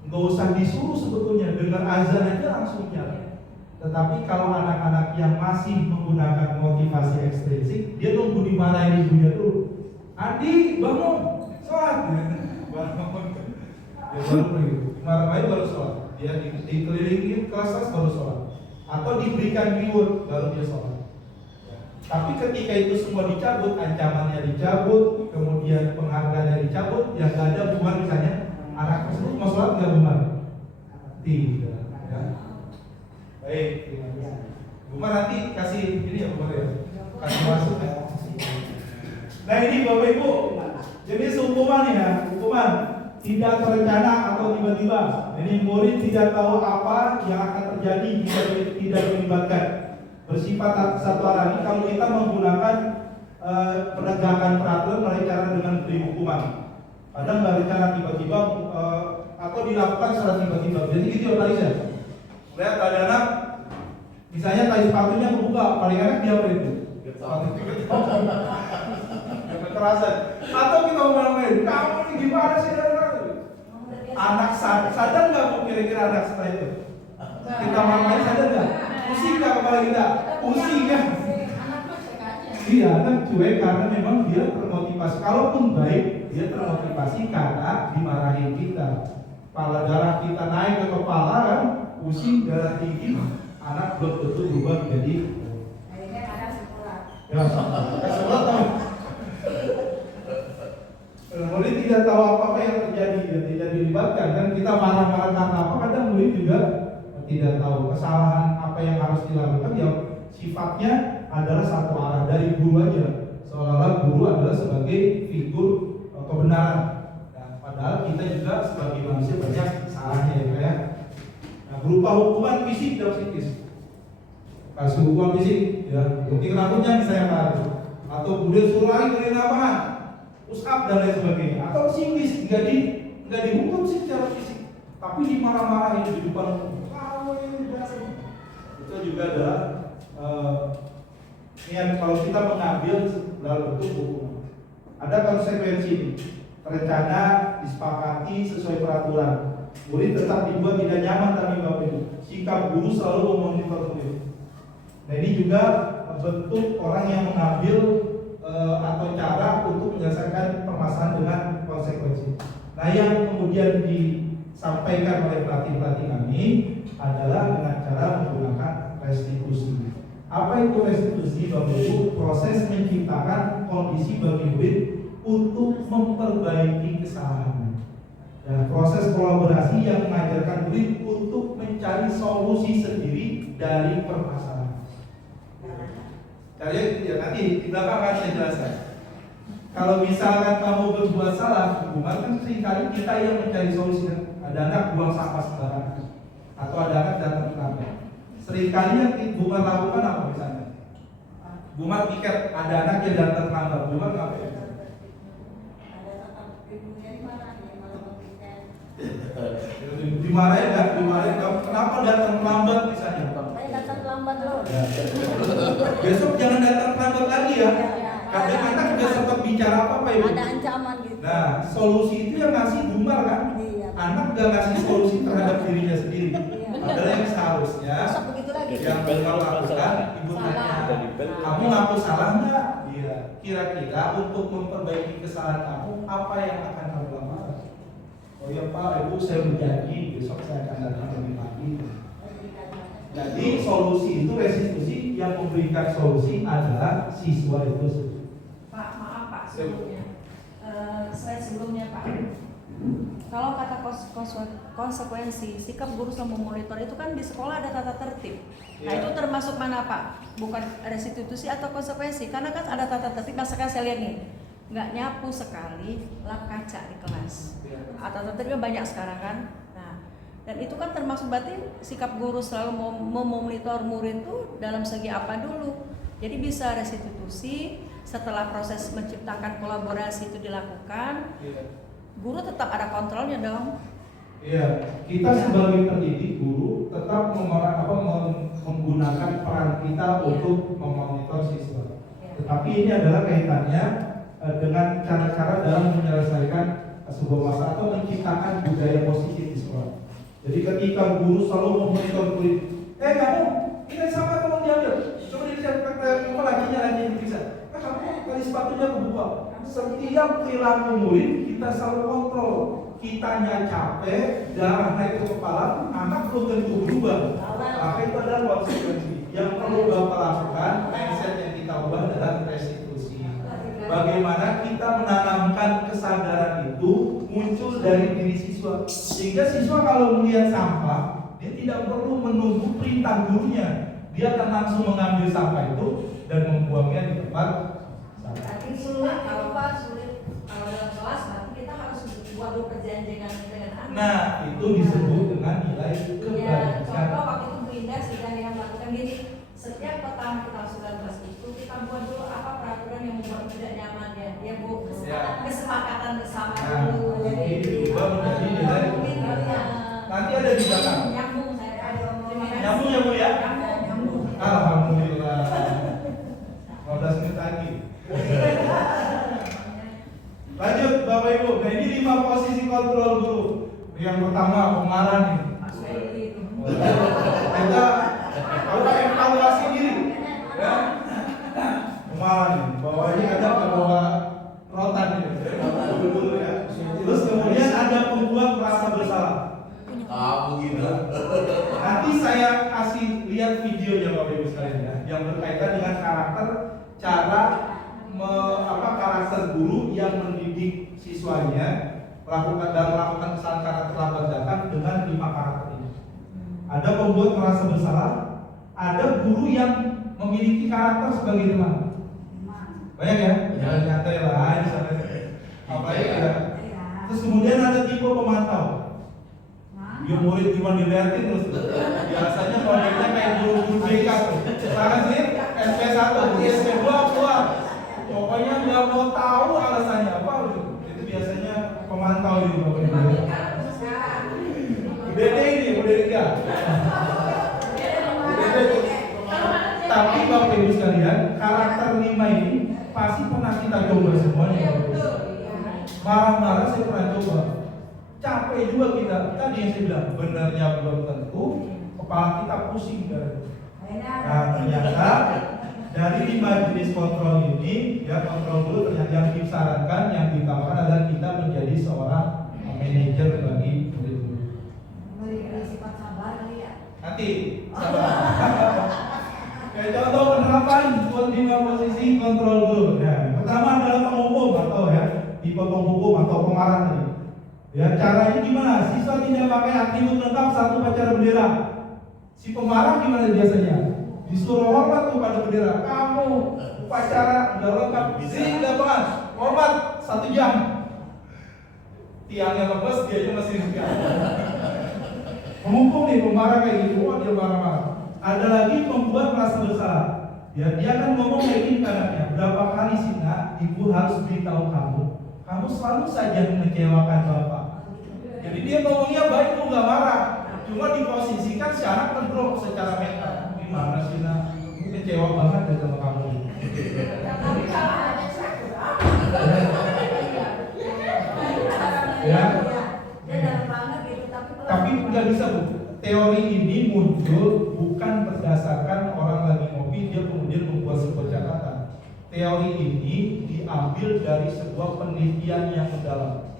nggak usah disuruh sebetulnya, dengar azan aja langsung jalan. Tetapi kalau anak-anak yang masih menggunakan motivasi ekstrinsik, dia nunggu dimarahin ibunya dulu. Andi bangun, sholat. Bangun. Dia baru pergi. Dimarahin baru sholat. Dia dikelilingi kelas baru sholat. Atau diberikan reward baru dia sholat. Tapi ketika itu semua dicabut, ancamannya dicabut, kemudian penghargaannya dicabut, yang gak ada hubungan misalnya anak tersebut mau sholat nggak benar? Tidak. Ya. Baik. Bumar nanti kasih ini ya Bumar ya, kasih masuk ya. Nah ini Bapak Ibu, jenis hukuman ya, hukuman tidak terencana atau tiba-tiba. Jadi murid tidak tahu apa yang akan terjadi jika tidak dilibatkan. Bersifat satu arah ini kalau kita menggunakan penegakan peraturan melalui cara dengan beri hukuman. Kadang nggak rencana tiba-tiba atau dilakukan secara tiba-tiba. Jadi gitu ya Paris ya. Lihat ada anak, misalnya tali sepatunya kebuka, paling enak dia apa itu? Kekerasan. Atau kita ngomongin, kamu ini gimana sih? Anak sadar nggak bu kira-kira anak setelah itu? Kita main sadar nggak? Pusing nggak kepala kita? Pusing kan? Iya, anak cuek karena memang dia termotivasi. Kalaupun baik, dia termotivasi karena dimarahin kita. Kepala darah kita naik ke kepala kan, pusing, darah tinggi, anak belum tentu berubah menjadi. Akhirnya anak sekolah. Ya, sekolah tahu. Murid tidak tahu apa-apa yang terjadi, ya, tidak dilibatkan dan kita marah-marah karena apa? Kadang murid juga tidak tahu kesalahan apa yang harus dilakukan. Ya, sifatnya adalah satu arah dari guru aja, seolah-olah guru adalah sebagai figur kebenaran. Nah, padahal kita juga sebagai manusia banyak salahnya ya kayak. Nah, berupa hukuman fisik dan psikis. Kasih hukuman fisik, ya, gunting rambutnya misalnya Pak, atau kemudian suruh lari dari lapangan, push up dan lain sebagainya, atau psikis nggak dihukum sih secara fisik, tapi dimarah-marahin di depan umum. Itu juga adalah niat kalau kita mengambil dalam bentuk hukum. Ada konsekuensi ini. rencana disepakati sesuai peraturan. Murid tetap dibuat tidak nyaman tapi Bapak Ibu. Sikap guru selalu memonitor murid. Nah ini juga bentuk orang yang mengambil atau cara untuk menyelesaikan permasalahan dengan konsekuensi. Nah yang kemudian disampaikan oleh pelatih-pelatih kami adalah dengan cara menggunakan restitusi. Apa itu restitusi Bapak Ibu? Proses menciptakan kondisi bagi murid untuk memperbaiki kesalahan. Dan proses kolaborasi yang mengajarkan murid untuk mencari solusi sendiri dari permasalahan. Kalian ya nanti di belakang akan saya jelaskan. Kalau misalkan kamu berbuat salah, hubungan kan seringkali kita yang mencari solusi. Ada anak buang sampah sembarangan, atau ada anak datang terlambat. Seringkali yang Bumat lakukan apa misalnya? Bumat piket, ada anak yang datang terlambat. Bumat ngapain? Dimarahin kan? Dimarahin kamu. Kenapa datang terlambat misalnya? Saya datang terlambat loh. Ya. Besok jangan datang terlambat lagi ya. Kadang anak juga sempat bicara apa Ibu? Ada ancaman gitu. Nah, solusi itu yang ngasih Bumar kan? Iya. Anak gak ngasih solusi terhadap dirinya sendiri. Padahal yang seharusnya Besok begitu lagi. yang bakal lakukan ibu tanya, kamu ngaku salah nggak? Iya. Kira-kira untuk memperbaiki kesalahan kamu apa yang akan kamu lakukan? Oh ya Pak, Ibu saya berjanji besok saya akan datang lebih pagi. Jadi solusi itu restitusi yang memberikan solusi adalah siswa itu sendiri. Pak, maaf Pak sebelumnya. Slide sebelumnya Pak. Kalau kata konsekuensi, sikap guru sama memonitor itu kan di sekolah ada tata tertib. Nah itu termasuk mana Pak? Bukan restitusi atau konsekuensi? Karena kan ada tata tertib. Misalkan saya lihat nih, nggak nyapu sekali, lap kaca di kelas. Tata tertibnya banyak sekarang kan. Nah, dan itu kan termasuk berarti sikap guru selalu memonitor murid itu dalam segi apa dulu. Jadi bisa restitusi setelah proses menciptakan kolaborasi itu dilakukan. Guru tetap ada kontrolnya dong. Iya, kita sebagai pendidik guru tetap menggunakan peran kita untuk memonitor siswa. Tetapi ini adalah kaitannya dengan cara-cara dalam menyelesaikan sebuah masalah atau menciptakan budaya positif di sekolah. Jadi ketika guru selalu memonitor murid, kamu ini sama tolong diambil. Coba dilihat apa lakinya bisa. Kamu tali sepatunya kebuka. Setiap perilaku murid kita selalu kontrol. Kitanya capek, darah naik ke kepala, anak belum tentu berubah. Maka itu adalah konsekuensi. Yang perlu Bapak lakukan, mindset yang kita ubah adalah restitusi. Bagaimana kita menanamkan kesadaran itu muncul dari diri siswa. Sehingga siswa kalau melihat sampah, dia tidak perlu menunggu perintah gurunya. Dia akan langsung mengambil sampah itu dan membuangnya di tempat. Tapi sulit kalau dalam kelas nanti kita harus buat perjanjian dengan anak. Nah, itu disebut dengan nilai Ya, kebaikan. contoh waktu itu Bu Indah sudah yang melakukan gini. Setiap pertama kita masuk dalam kelas itu kita buat dulu apa peraturan yang membuat tidak nyaman ya Bu. Ya. Kesepakatan bersama Nah, dulu. ini diubah menjadi nilai kebaikan. Nanti ada di belakang. Nyambung saya. Terima kasih. Nyambung ya Bu ya? Nyambung. Alhamdulillah. 15 menit lagi. Lanjut Bapak Ibu. Nah ini 5 posisi kontrol guru. Yang pertama pengarah nih. Kita evaluasi diri. Ya. Pengarah nih. Bawahnya ada bawa rotan nih. Dulu ya. Terus kemudian ada pembuat merasa bersalah. Begitu. Nanti saya kasih lihat videonya Bapak Ibu sekalian ya, yang berkaitan dengan karakter karakter guru yang mendidik siswanya melakukan kesalahan karakter lambat datang dengan 5 karakter ini. Ada pembuat merasa bersalah, ada guru yang memiliki karakter sebagai teman. Banyak ya? Jangan nyantai lah, di sana. Apalagi ya. Terus kemudian ada tipe pemantau. Dia murid cuma dilihatin terus. Biasanya modelnya kayak guru-guru BK tuh. Sekarang sih SP1, SP2 keluar. Pokoknya nggak mau tahu alasannya apa gitu. Itu biasanya pemantau itu Bapak Ibu. Dede ini, udah enggak. Tapi Bapak Ibu sekalian, karakter 5 ini pasti pernah kita coba semuanya. Marah-marah saya pernah coba. Capek juga kita. Tadi yang saya bilang, benarnya belum tentu, kepala kita pusing dari. Nah, ternyata dari 5 jenis kontrol ini, ya kontrol dulu ternyata yang disarankan, yang ditawarkan adalah kita menjadi seorang manajer bagi murid-murid. Beri sifat sabar kali ya. Nanti, sabar. Kayak contoh penerapan buat 5 posisi kontrol dulu. Nah, pertama adalah penghukum atau ya tipe penghukum atau pemarah tadi. Ya caranya gimana? Siswa tidak pakai atribut lengkap satu upacara bendera. Si pemarah gimana biasanya? Disuruh hormat kepada bendera. Kamu upacara udah lengkap, zing dapat hormat 1 jam. Tiangnya lepas, dia aja masih segar. Menghukum nih pemarah kayak gitu, wah dia marah-marah. Ada lagi membuat merasa bersalah. Ya dia akan ngomong kayak gini anaknya. Berapa kali sih nak, ibu harus beritahu kamu selalu saja mengecewakan bapak. Jadi dia ngomongnya baik, tuh nggak marah. Cuma diposisikan si anak terdrop secara mental. Gimana sih nak? Kecewa banget deh sama kamu. Ya. Tapi nggak bisa bu. Teori ini muncul bukan berdasarkan orang lagi ngopi dia kemudian membuat sebuah catatan. Teori ini diambil dari sebuah penelitian yang mendalam.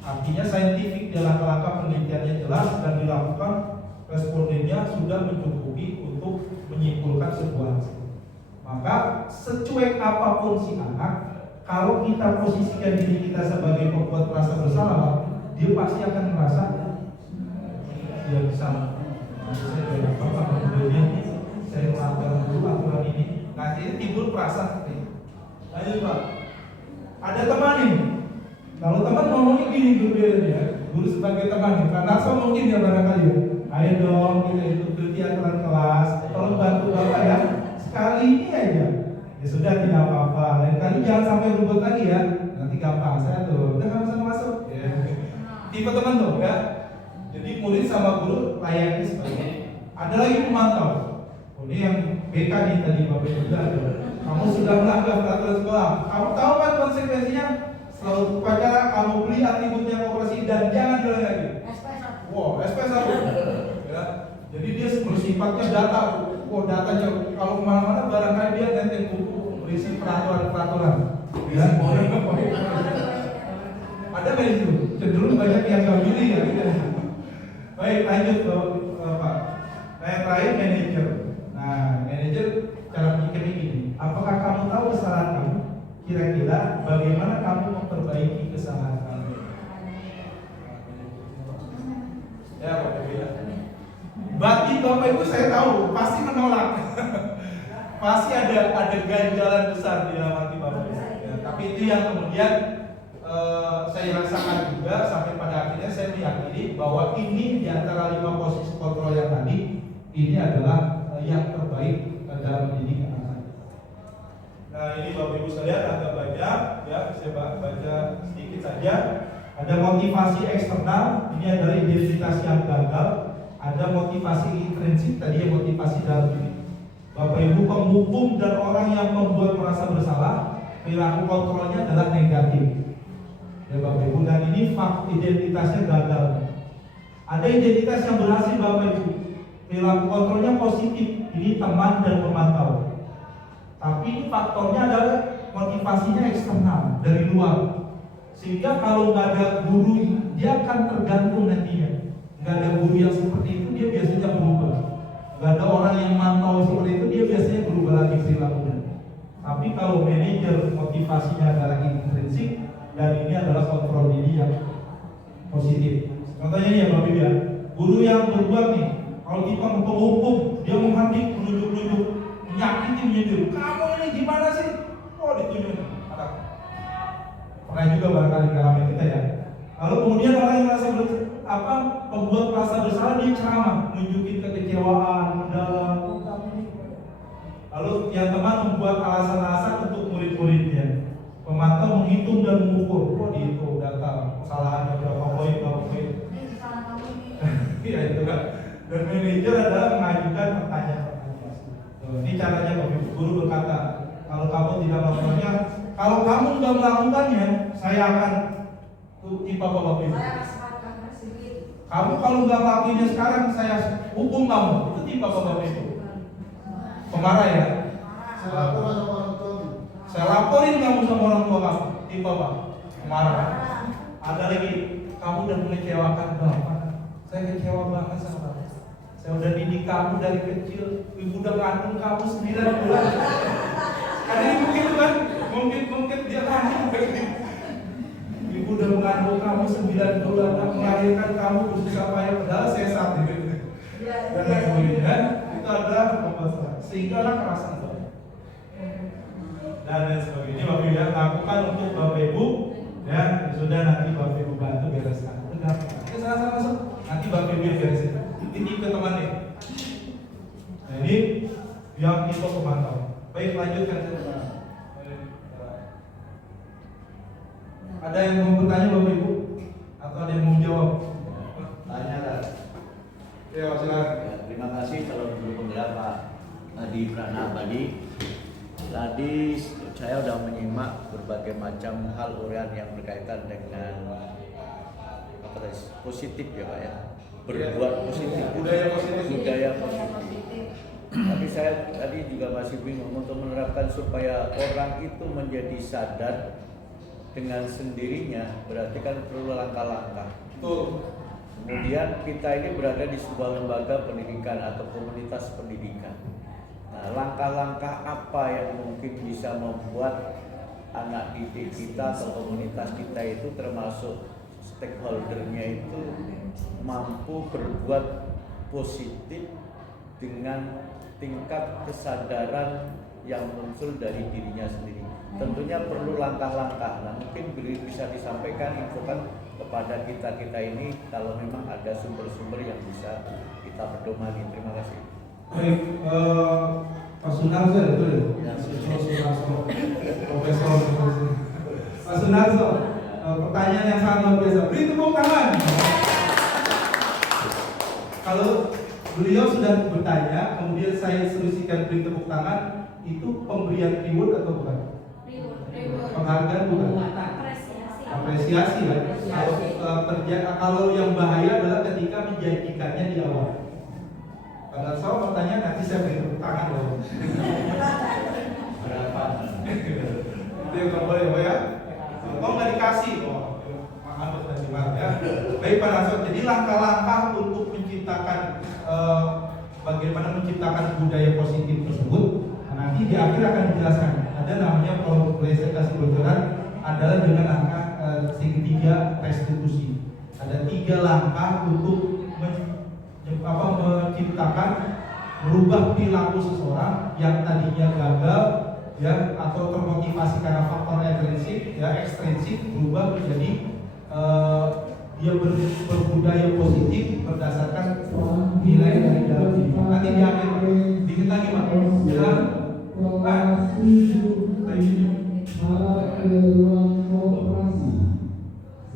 Artinya saintifik, dia langkah-langkah penelitiannya jelas dan dilakukan, respondennya sudah mencukupi untuk menyimpulkan sebuah hasil. Maka secuek apapun si anak, kalau kita posisikan diri kita sebagai pembuat merasa bersalah, dia pasti akan merasa dia bisa. Saya melanggar dulu aturan ini. Nah ini timbul perasaan seperti itu. Lanjut Pak. Ada teman nih. Kalau teman ngomongnya gini guru sebagai teman, karena so mungkin ya barangkali ya. Ayo dong kita ikuti aturan kelas, tolong bantu bapak ya. Sekali ini aja. Ya sudah tidak apa-apa. Lain kali jangan sampai ribut lagi ya. Nanti gampang saya tuh. Udah kamu sama masuk. Ya. Tipe teman tuh ya. Jadi murid sama guru layaknya seperti. Ada lagi pemantau. Oh, ini yang BK nih tadi bapak juga. Kamu sudah melanggar peraturan sekolah. Kamu tahu kan konsekuensinya? Selalu upacara kamu beli atributnya koperasi dan jangan jual lagi. Wow, SP1. Ya. Jadi dia bersifatnya data. Oh, datanya kalau kemana-mana barangkali dia nenteng buku berisi peraturan-peraturan. Ya. Ada nggak itu? Cenderung banyak yang nggak pilih ya. Gitu. Baik, lanjut Pak. Nah, yang terakhir manajer. Nah, manajer cara pikirnya gini. Apakah kamu tahu kesalahan kamu? Kira-kira bagaimana kamu memperbaiki kesalahan kamu? Ya, Bapak Ibu ya. Batin Bapak Ibu saya tahu pasti menolak. Pasti ada ganjalan besar di dalam hati Bapak Ibu. Ya, tapi itu yang kemudian saya rasakan juga sampai pada akhirnya saya meyakini bahwa ini di antara 5 posisi kontrol yang tadi ini adalah yang terbaik dalam mendidik anak. Nah ini Bapak Ibu sekalian agak banyak ya, saya baca sedikit saja. Ada motivasi eksternal, ini adalah identitas yang gagal. Ada motivasi intrinsik, tadi yang motivasi dalam diri. Bapak Ibu penghukum dan orang yang membuat merasa bersalah, perilaku kontrolnya adalah negatif. Ya Bapak Ibu, dan ini identitasnya gagal. Ada identitas yang berhasil Bapak Ibu, perilaku kontrolnya positif, ini teman dan pemantau. Tapi faktornya adalah motivasinya eksternal dari luar, sehingga kalau nggak ada guru dia akan tergantung nantinya. Nggak ada guru yang seperti itu dia biasanya berubah. Nggak ada orang yang mantau seperti itu dia biasanya berubah lagi perilakunya. Tapi kalau manajer motivasinya adalah intrinsik dan ini adalah kontrol diri yang positif. Contohnya ini ya Bapak Ibu ya, guru yang berbuat nih, kalau kita menghukum dia menghadik menunjuk-nunjuk menyakiti menyindir. Kamu ini gimana sih? Oh ditunjuk. Pernah juga barangkali ngalamin kita ya. Lalu kemudian orang yang merasa membuat merasa bersalah dia ceramah, nunjukin kekecewaan mendalam. Lalu yang teman membuat alasan-alasan untuk murid-muridnya. Pemantau menghitung dan mengukur. Oh dihitung data kesalahannya berapa poin. Iya itu kan. Dan manajer adalah mengajukan pertanyaan. Ini caranya Bapak Guru berkata, kalau kamu tidak melakukannya, kalau kamu tidak melakukannya, saya akan Tuh tipe apa Bapak Ibu? Saya kasih duit. Kamu kalau nggak lakuinnya sekarang saya hukum kamu. Itu tipe apa Bapak Ibu? Pemarah ya? Saya laporin kamu sama orang tua kamu. Tipe apa? Pemarah. Ada lagi, kamu udah mengecewakan Bapak. Saya kecewa banget sama kamu. Saya udah didik kamu dari kecil, ibu udah ngandung kamu 9 bulan. Ada ibu gitu kan? Mungkin dia ngandung begini. Ibu udah mengandung kamu 9 bulan, melahirkan kamu bersusah payah, padahal saya saat ini. Dan lain sebagainya kan? Itu adalah pembahasan. Sehingga anak kerasan banget. Dan lain sebagainya. Bapak Ibu ya, lakukan untuk Bapak Ibu. Ya, sudah nanti Bapak Ibu bantu bereskan. Udah, oke sama-sama masuk. Nanti Bapak Ibu yang beresin. Titip ke temannya. Nah ini yang tipe pemantau. Baik, lanjutkan saja. Ada yang mau bertanya Bapak Ibu? Atau ada yang mau jawab? Tanya lah. Ya, silakan. Ya, terima kasih kalau dulu penggelar Pak Adi Pranabadi. Tadi saya sudah menyimak berbagai macam hal uraian yang berkaitan dengan apa tadi, positif ya Pak ya. Berbuat positif, Budaya positif. budaya positif. Tapi saya tadi juga masih bingung untuk menerapkan supaya orang itu menjadi sadar dengan sendirinya, berarti kan perlu langkah-langkah. Betul. Kemudian kita ini berada di sebuah lembaga pendidikan atau komunitas pendidikan. Nah, langkah-langkah apa yang mungkin bisa membuat anak didik kita atau komunitas kita itu termasuk stakeholdernya itu mampu berbuat positif dengan tingkat kesadaran yang muncul dari dirinya sendiri. Tentunya perlu langkah-langkah. Nah, mungkin bisa disampaikan, infokan kepada kita ini kalau memang ada sumber-sumber yang bisa kita pedomani. Terima kasih. Baik, Pak Sunarso betul ya? Profesor. Pak Sunarso, pertanyaan yang sangat luar biasa. Beri tepuk tangan. Kalau beliau sudah bertanya, kemudian saya solusikan beri tepuk tangan, itu pemberian reward atau bukan? Penghargaan bukan? Apresiasi kan? Kalau yang bahaya adalah ketika menjanjikannya di awal. Kalau saya bertanya nanti saya beri tepuk tangan loh. Berapa? Itu yang nggak boleh ya? Oh nggak dikasih? Oh maaf tadi Pak ya. Baik Pak Nasir. Jadi langkah-langkah untuk menciptakan bagaimana menciptakan budaya positif tersebut. Nanti di akhir akan dijelaskan. Ada namanya presentasi bocoran adalah dengan angka segitiga restitusi. Ada 3 langkah untuk menciptakan merubah perilaku seseorang yang tadinya gagal ya atau termotivasi karena faktor ekstrinsik berubah menjadi dia berbudaya positif berdasarkan nilai dari dalam diri. Nanti di akhir dikit lagi Pak. Ya.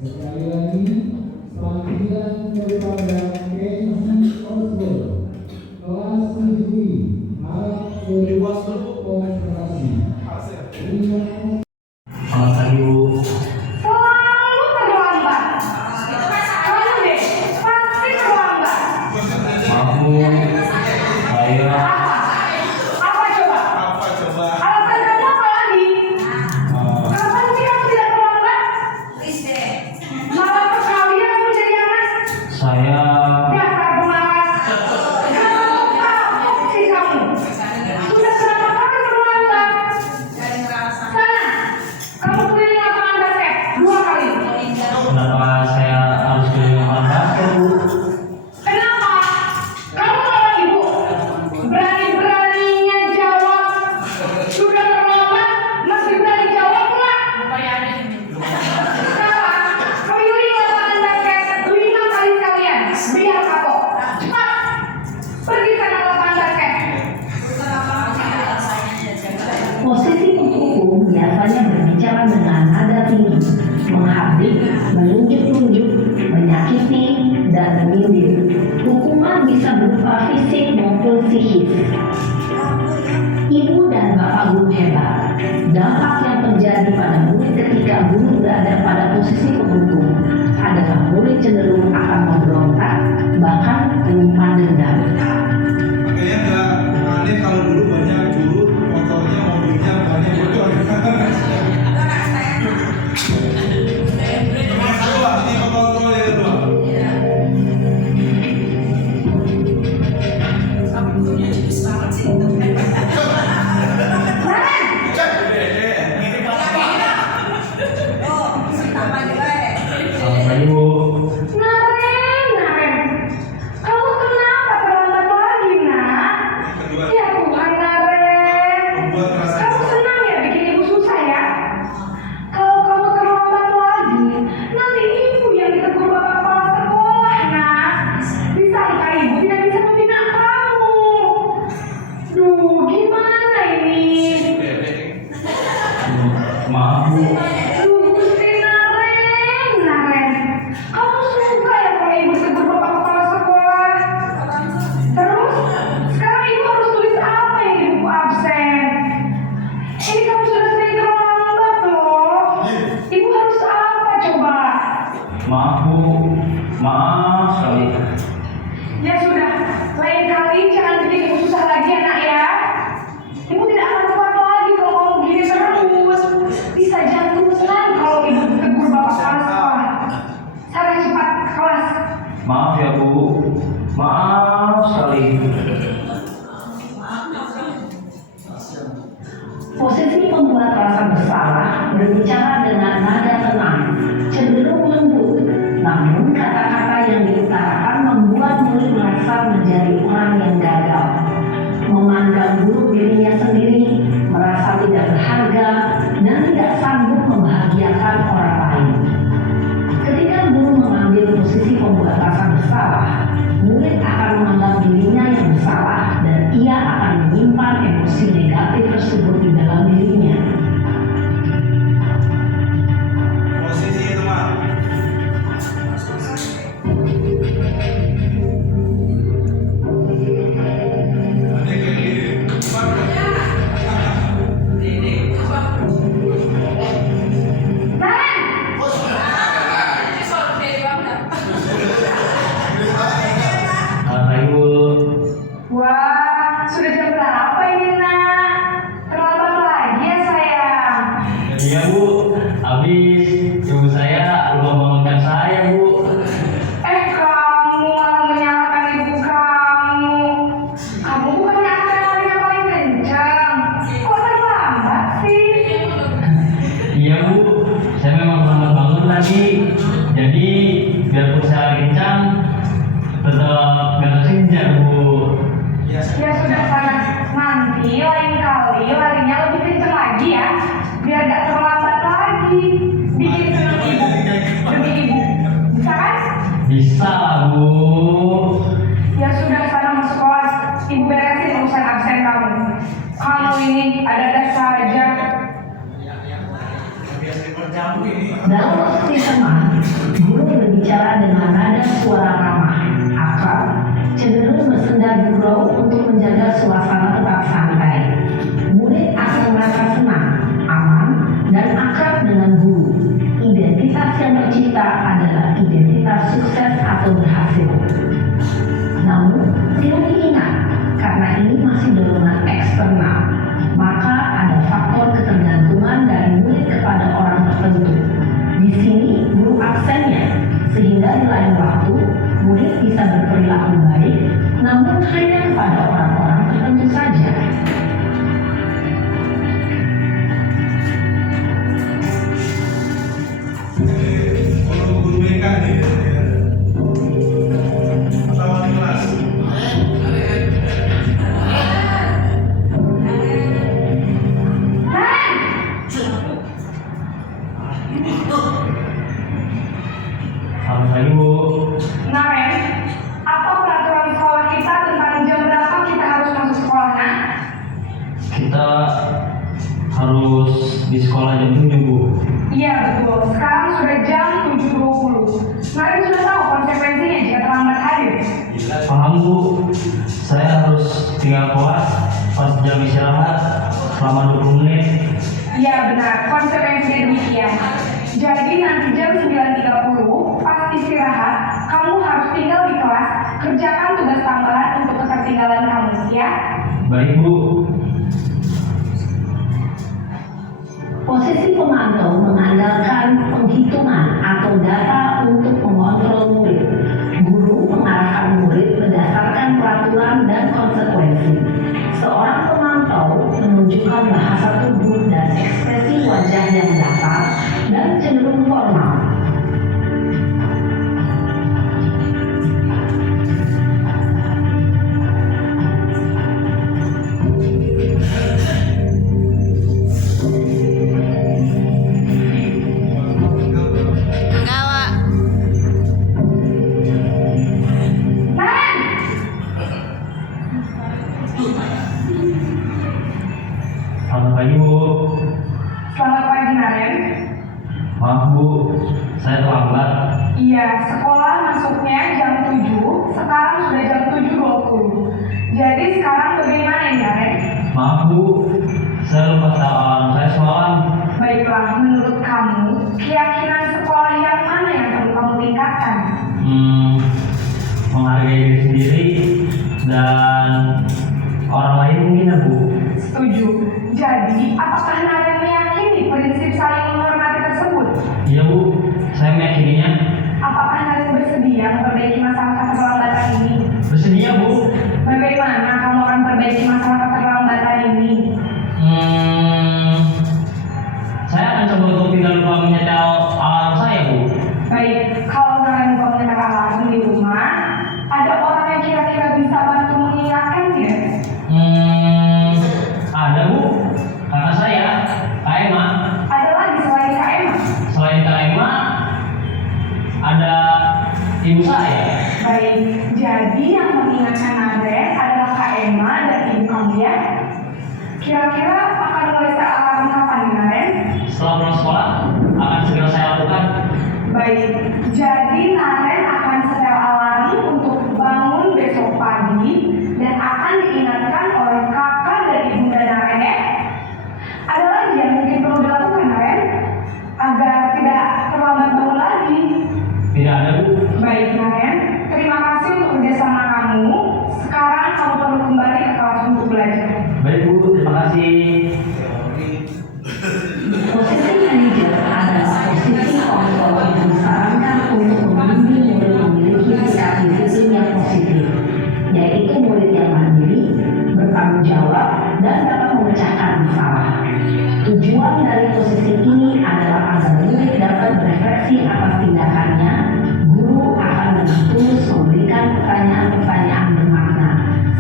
Sekali lagi, panggilan kepada Kenji Oswald, kelas 7 harap berkonsentrasi. Selamat pagi Bu. Selalu terlambat. Selalu deh, pasti terlambat. Maaf Bu, saya Apa coba? Alasan kamu apa lagi? Kenapa sih kamu tidak terlambat? Malah sekalian kamu jadi anak. saya Dasar pemalas. Kamu sih kamu. Sudah berapa kali terlambat? Sana, kamu keliling lapangan basket 2 kali. kenapa saya harus ke basket Bu? Kenapa? Kamu seorang ibu, berani-beraninya jawab. Sudah terlambat, masih berani jawab pula. Sekarang, keliling lapangan basket 5 kali sekalian, biar kapok. Cepat, pergi sana ke lapangan basket. Posisi hukum biasanya berbicara dengan nada tinggi, menghardik, menunjuk-nunjuk, menyakiti, dan menyindir. Hukuman bisa berupa fisik maupun psikis. Ibu dan bapak guru hebat. Dampak yang terjadi pada murid ketika guru berada pada posisi penghukum Maaf Bu, maaf sekali. Ya sudah, lain kali jangan bikin ibu susah lagi ya nak ya. Ibu tidak akan kuat lagi kalau kamu begini terus. Bisa jantungan kalau ibu ditegur bapak kepala sekolah. Sana cepat ke kelas. Maaf ya Bu, maaf sekali. Posisi pembuat rasa bersalah berbicara dengan nada tenang, cenderung lembut, namun kata-kata yang diutarakan membuat murid merasa menjadi orang yang gagal, memandang buruk dirinya sendiri, merasa tidak berharga, dan tidak sanggup membahagiakan orang lain. Ketika guru mengambil posisi pembuat rasa bersalah, murid akan menganggap dirinya yang bersalah dan ia akan menyimpan emosi negatif tersebut di dalam dirinya. Posisi teman. Selamat Ibu. Wah, sudah jam berapa ini nak? Terlambat lagi ya sayang. Iya Bu, habis ibu saya lupa bangunkan saya Bu. Kamu malah menyalahkan ibu kamu. Kamu bukannya akan lari yang paling kencang. Kok terlambat sih? Iya Bu, saya memang lambat bangun tadi. Jadi biarpun saya kencang, tetap gak kesenjak Bu. Ya sudah sana. Nanti lain kali larinya lebih kencang lagi ya. Biar gak terlambat lagi. Bikin senang ibu. Demi ibu. Bisa kan? Bisa lah Bu. Ya sudah sana masuk kelas. Ibu beresin urusan absen kamu. Kamu ini ada-ada saja. Dalam posisi teman, guru berbicara dengan nada suara ramah, akrab, cenderung bersenda gurau untuk menjaga suasana tetap santai. Murid akan merasa senang, aman, dan akrab dengan guru. Identitas yang tercipta adalah identitas sukses atau berhasil. Namun, perlu diingat, karena ini masih dorongan eksternal, maka ada faktor ketergantungan dari murid kepada orang tertentu. Di sini guru aksennya, sehingga di lain waktu murid bisa berperilaku baik, namun hanya kepada orang-orang tertentu saja. Kalau guru BK nih, sama di kelas. Selamat pagi Bu. Nah, Ren, apa peraturan sekolah kita tentang jam berapa kita harus masuk sekolah, nak? Kita harus di sekolah jam 7 Bu. Iya, betul. Sekarang sudah jam 7.20. Mari sudah tahu konsekuensinya jika terlambat hadir. Paham Bu, saya harus tinggal kelas pas jam istirahat selama 20 menit. Iya, benar. Konsekuensinya demikian. Jadi nanti jam 9.30 pas istirahat, kamu harus tinggal di kelas, kerjakan tugas tambahan untuk ketertinggalan kamu, ya? Baik Bu. Posisi pemantau mengandalkan penghitungan atau data untuk mengontrol murid. Guru mengarahkan murid berdasarkan peraturan dan konsekuensi. Seorang pemantau menunjukkan bahasa tubuh dan ekspresi wajah yang datar dan cenderung formal. Selamat pagi Bu. Selamat pagi, Naren. Maaf Bu, saya terlambat. Iya, sekolah masuknya jam 7, sekarang sudah jam 7.20. Jadi sekarang bagaimana ini, Naren? Maaf Bu, saya lupa soal saya semalam. Baiklah, menurut kamu, keyakinan sekolah yang mana yang perlu kamu dan orang lain mungkin ya Bu. Setuju. Jadi, apakah Naren meyakini prinsip saling menghormati tersebut? Iya Bu, saya meyakininya. Apakah Naren bersedia memperbaiki masalah keterlambatan ini? Bersedia Bu. Bagaimana kamu akan memperbaiki masalah keterlambatan ini? Saya akan coba untuk tidak lupa menyetel alarm saya Bu. Baik, kalau Naren lupa menyetel alarm di rumah, ada orang yang kira-kira bisa bantu mengingatkan tidak? Ada Bu, karena saya Kak Emma. Ada lagi selain Kak Emma? Selain Kak Emma, ada ibu saya. Baik, jadi yang mengingatkan Naren adalah Kak Emma dan ibu kamu ya? Kira-kira akan mulai setel alarm kapan Naren? Setelah pulang sekolah, akan segera saya lakukan. Baik, jadi Naren akan setel alarm untuk bangun besok pagi dan akan diingatkan oleh kakak dan ibunda Naren ya. Ada lagi yang mungkin perlu dilakukan Naren agar tidak terlambat bangun lagi. Tidak ada Bu. Baik Naren, terima kasih untuk kerjasama kamu. Sekarang kamu perlu kembali ke kelas untuk belajar. Baik Bu, terima kasih. Posisi manajer adalah posisi kontrol yang disarankan untuk membimbing murid memiliki sikap disiplin yang positif, yaitu murid yang mandiri, bertanggung jawab, dan dapat memecahkan masalah. Tujuan dari posisi ini adalah agar murid dapat berefleksi atas tindakannya. Guru akan dengan tulus memberikan pertanyaan-pertanyaan bermakna,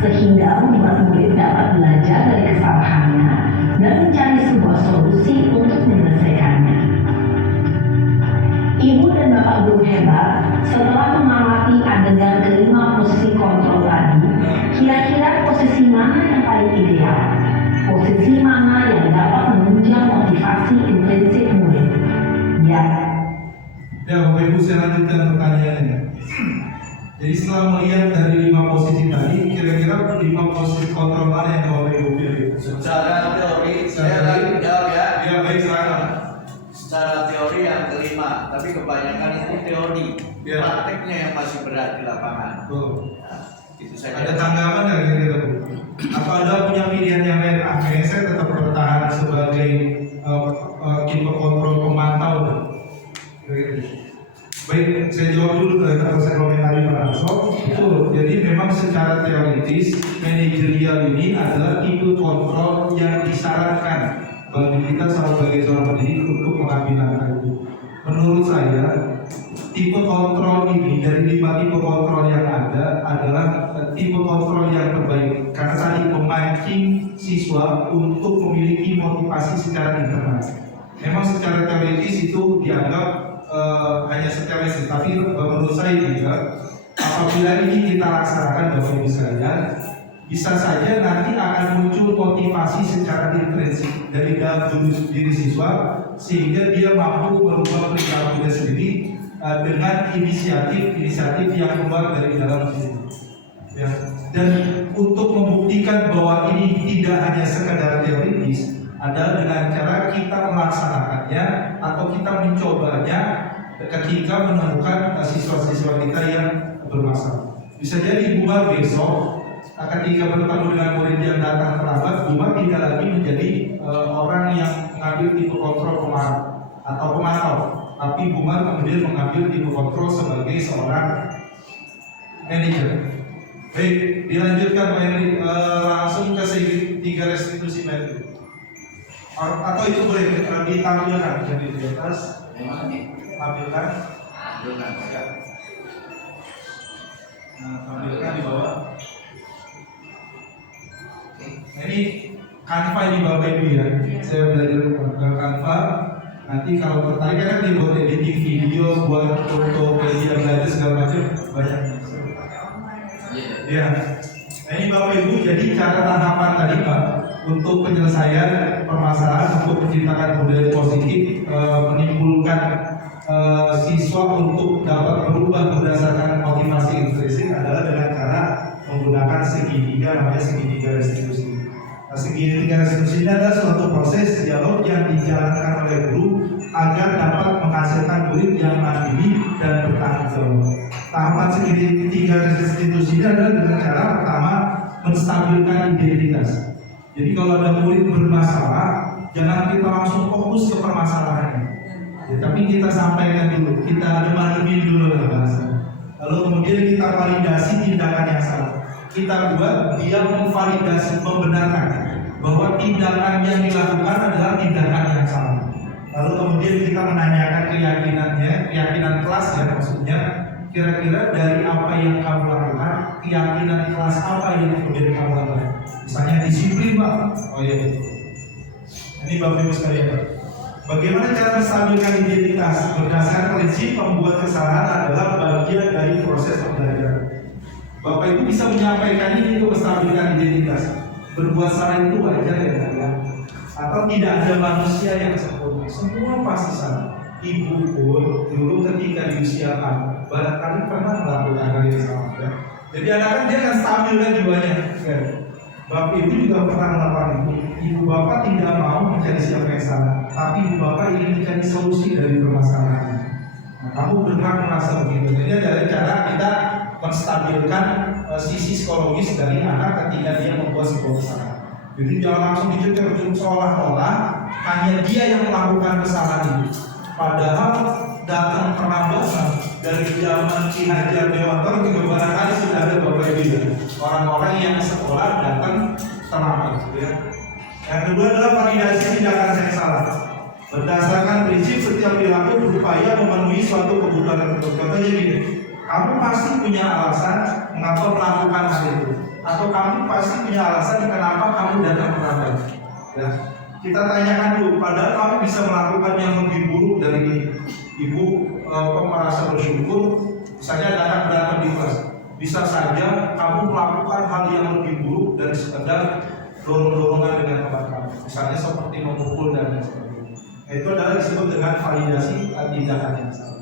sehingga membuat murid dapat belajar dari kesalahannya dan mencari sebuah solusi untuk menyelesaikannya. Ibu dan Bapak guru hebat, setelah mengamati adegan kelima posisi kontrol tadi, kira-kira posisi mana yang paling ideal? Posisi mana yang dapat menunjang motivasi intensif murid? Ya, Bapak Ibu, saya lanjutkan pertanyaannya. Jadi setelah melihat dari 5 posisi tadi, kira-kira 5 posisi kontrol mana yang Bapak Ibu pilih? Secara teori, saya lagi jawab ya. Ya baik, silakan. Secara teori yang kelima, tapi kebanyakan itu teori. Ya. Prakteknya yang masih berat di lapangan. Tuh. Nah, itu saja. Ada tanggapan nggak kira-kira Bu? Apa ada punya pilihan yang lain? Akhirnya saya tetap bertahan sebagai keeper kontrol pemantau. Baik, saya jawab dulu atau saya komentari Pak Hasso. Betul. Jadi memang secara teoritis manajerial ini adalah tipe kontrol yang disarankan bagi kita sebagai seorang pendidik untuk mengambil langkah itu. Menurut saya, tipe kontrol ini dari 5 tipe kontrol yang ada adalah tipe kontrol yang terbaik karena tadi memancing siswa untuk memiliki motivasi secara internal. Memang secara teoritis itu dianggap hanya teoritis, tapi menurut saya juga apabila ini kita laksanakan Bapak Ibu sekalian, bisa saja nanti akan muncul motivasi secara intrinsik dari dalam diri siswa sehingga dia mampu merubah perilakunya sendiri dengan inisiatif yang keluar dari dalam diri. Ya. Dan untuk membuktikan bahwa ini tidak hanya sekedar teoritis adalah dengan cara kita melaksanakannya atau kita mencobanya ketika menemukan siswa-siswa kita yang bermasalah. Bisa jadi Bumar besok ketika bertemu dengan murid yang datang terlambat, Bumar tidak lagi menjadi orang yang mengambil tipe kontrol atau pemantau, tapi Bumar kemudian mengambil tipe kontrol sebagai seorang manajer. Baik, dilanjutkan Pak Henry, langsung ke tiga restitusi materi. Atau itu boleh ditampilkan jadi di atas. Tampilkan. Ya. Nah, tampilkan di bawah. Nah, ini Canva ini Bapak Ibu ya. Saya belajar ke Canva. Nanti kalau tertarik kan dibuat editing video, buat foto, media belajar segala macam banyak. Ya. Nah, ini Bapak Ibu, jadi cara tahapan tadi Pak untuk penyelesaian permasalahan untuk menciptakan budaya positif, menimbulkan siswa untuk dapat berubah berdasarkan motivasi intrinsik adalah dengan cara menggunakan segitiga, namanya segitiga restitusi. Nah, segitiga restitusi ini adalah suatu proses dialog yang dijalankan oleh guru agar dapat menghasilkan murid yang mandiri dan bertanggung jawab. Tahapan segitiga restitusi ini adalah dengan cara pertama menstabilkan identitas. Jadi kalau ada murid bermasalah, jangan kita langsung fokus ke permasalahannya. Ya, tapi kita sampaikan dulu, kita demamin dulu lah bahasa. Lalu kemudian kita validasi tindakan yang salah. Kita buat dia memvalidasi, membenarkan bahwa tindakan yang dilakukan adalah tindakan yang salah. Lalu kemudian kita menanyakan keyakinannya, keyakinan kelas ya maksudnya. Kira-kira dari apa yang kamu lakukan, keyakinan kelas apa yang kemudian kamu lakukan? Misalnya disiplin Pak. Oh iya. Ini Bapak Ibu sekalian. Bagaimana cara menstabilkan identitas? Berdasarkan prinsip membuat kesalahan adalah bagian dari proses pembelajaran. Bapak Ibu bisa menyampaikan ini untuk menstabilkan identitas. Berbuat salah itu wajar ya, atau tidak ada manusia yang sempurna. Semua pasti salah. Ibu pun dulu ketika di usia kamu barangkali pernah melakukan hal yang sama ya. Jadi anak kan dia akan stabil kan jiwanya ya. Bapak Ibu juga pernah melakukan itu. Ibu bapak tidak mau mencari siapa yang salah, tapi ibu bapak ingin mencari solusi dari permasalahan. Nah, kamu berhak merasa begitu. Jadi adalah cara kita menstabilkan sisi psikologis dari anak ketika dia membuat sebuah kesalahan. Jadi jangan langsung dicecer seolah-olah hanya dia yang melakukan kesalahan itu. Padahal datang pernabasan dari zaman Ki Hajar Dewantara juga barangkali sudah ada Bapak Ibu orang-orang yang sekolah datang terlambat gitu ya. Yang kedua adalah validasi tindakan yang salah. Berdasarkan prinsip setiap perilaku berupaya memenuhi suatu kebutuhan tertentu. Contohnya gini, kamu pasti punya alasan mengapa melakukan hal itu, atau kamu pasti punya alasan kenapa kamu datang terlambat. Ya. Kita tanyakan dulu, padahal kamu bisa melakukan yang lebih buruk dari ini. Ibu merasa bersyukur, misalnya ada anak berantem di kelas. Bisa saja kamu melakukan hal yang lebih buruk dari sekedar dorong-dorongan dengan teman kamu. Misalnya seperti memukul dan lain sebagainya. Itu adalah disebut dengan validasi tindakan yang salah.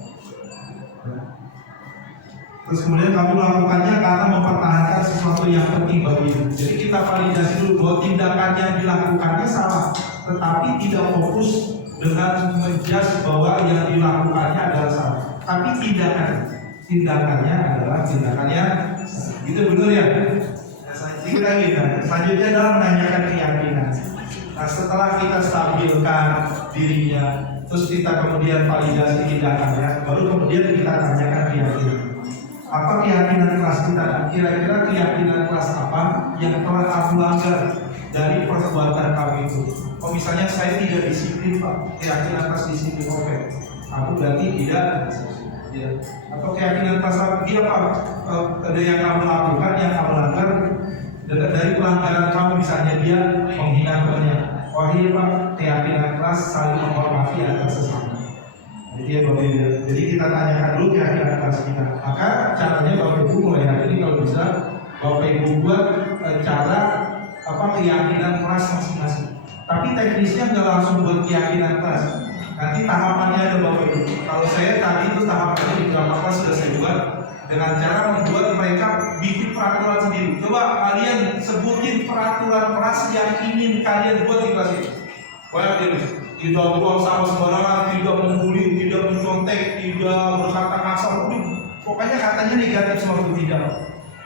Terus kemudian kamu melakukannya karena mempertahankan sesuatu yang penting bagimu. Jadi kita validasi dulu bahwa tindakan yang dilakukannya salah, tetapi tidak fokus dengan menjudge bahwa yang dilakukannya adalah salah. Tapi tindakannya adalah tindakannya salah. Gitu betul ya? Selanjutnya adalah menanyakan keyakinan. Nah setelah kita stabilkan dirinya, terus kita kemudian validasi tindakannya, baru kemudian kita tanyakan keyakinan. Apa keyakinan kelas kita? Kira-kira keyakinan kelas apa yang telah kamu langgar dari perbuatan kamu itu? Oh misalnya saya tidak disiplin Pak, keyakinan kelas disiplin, oke. Aku berarti tidak ya. Atau keyakinan kelas dia Pak, ada yang kamu lakukan, yang kamu langgar dari pelanggaran kamu, misalnya dia menghina temannya. Oh iya Pak, keyakinan kelas saling menghormati antar sesama. Jadi kita tanyakan dulu keyakinan kelas kita. Maka caranya Bapak Ibu mulai hari ini kalau bisa Bapak Ibu buat cara keyakinan kelas masing-masing. Tapi teknisnya nggak langsung buat keyakinan kelas. Nanti tahapannya ada Bapak Ibu. Kalau saya tadi itu tahapannya di drama kelas sudah saya buat dengan cara membuat mereka bikin peraturan sendiri. Coba kalian sebutin peraturan kelas yang ingin kalian buat di kelas ini. Banyak ini. Tidak buang sama sembarangan, tidak membuli, tidak mencontek, tidak berkata kasar, pokoknya katanya negatif semua itu tidak.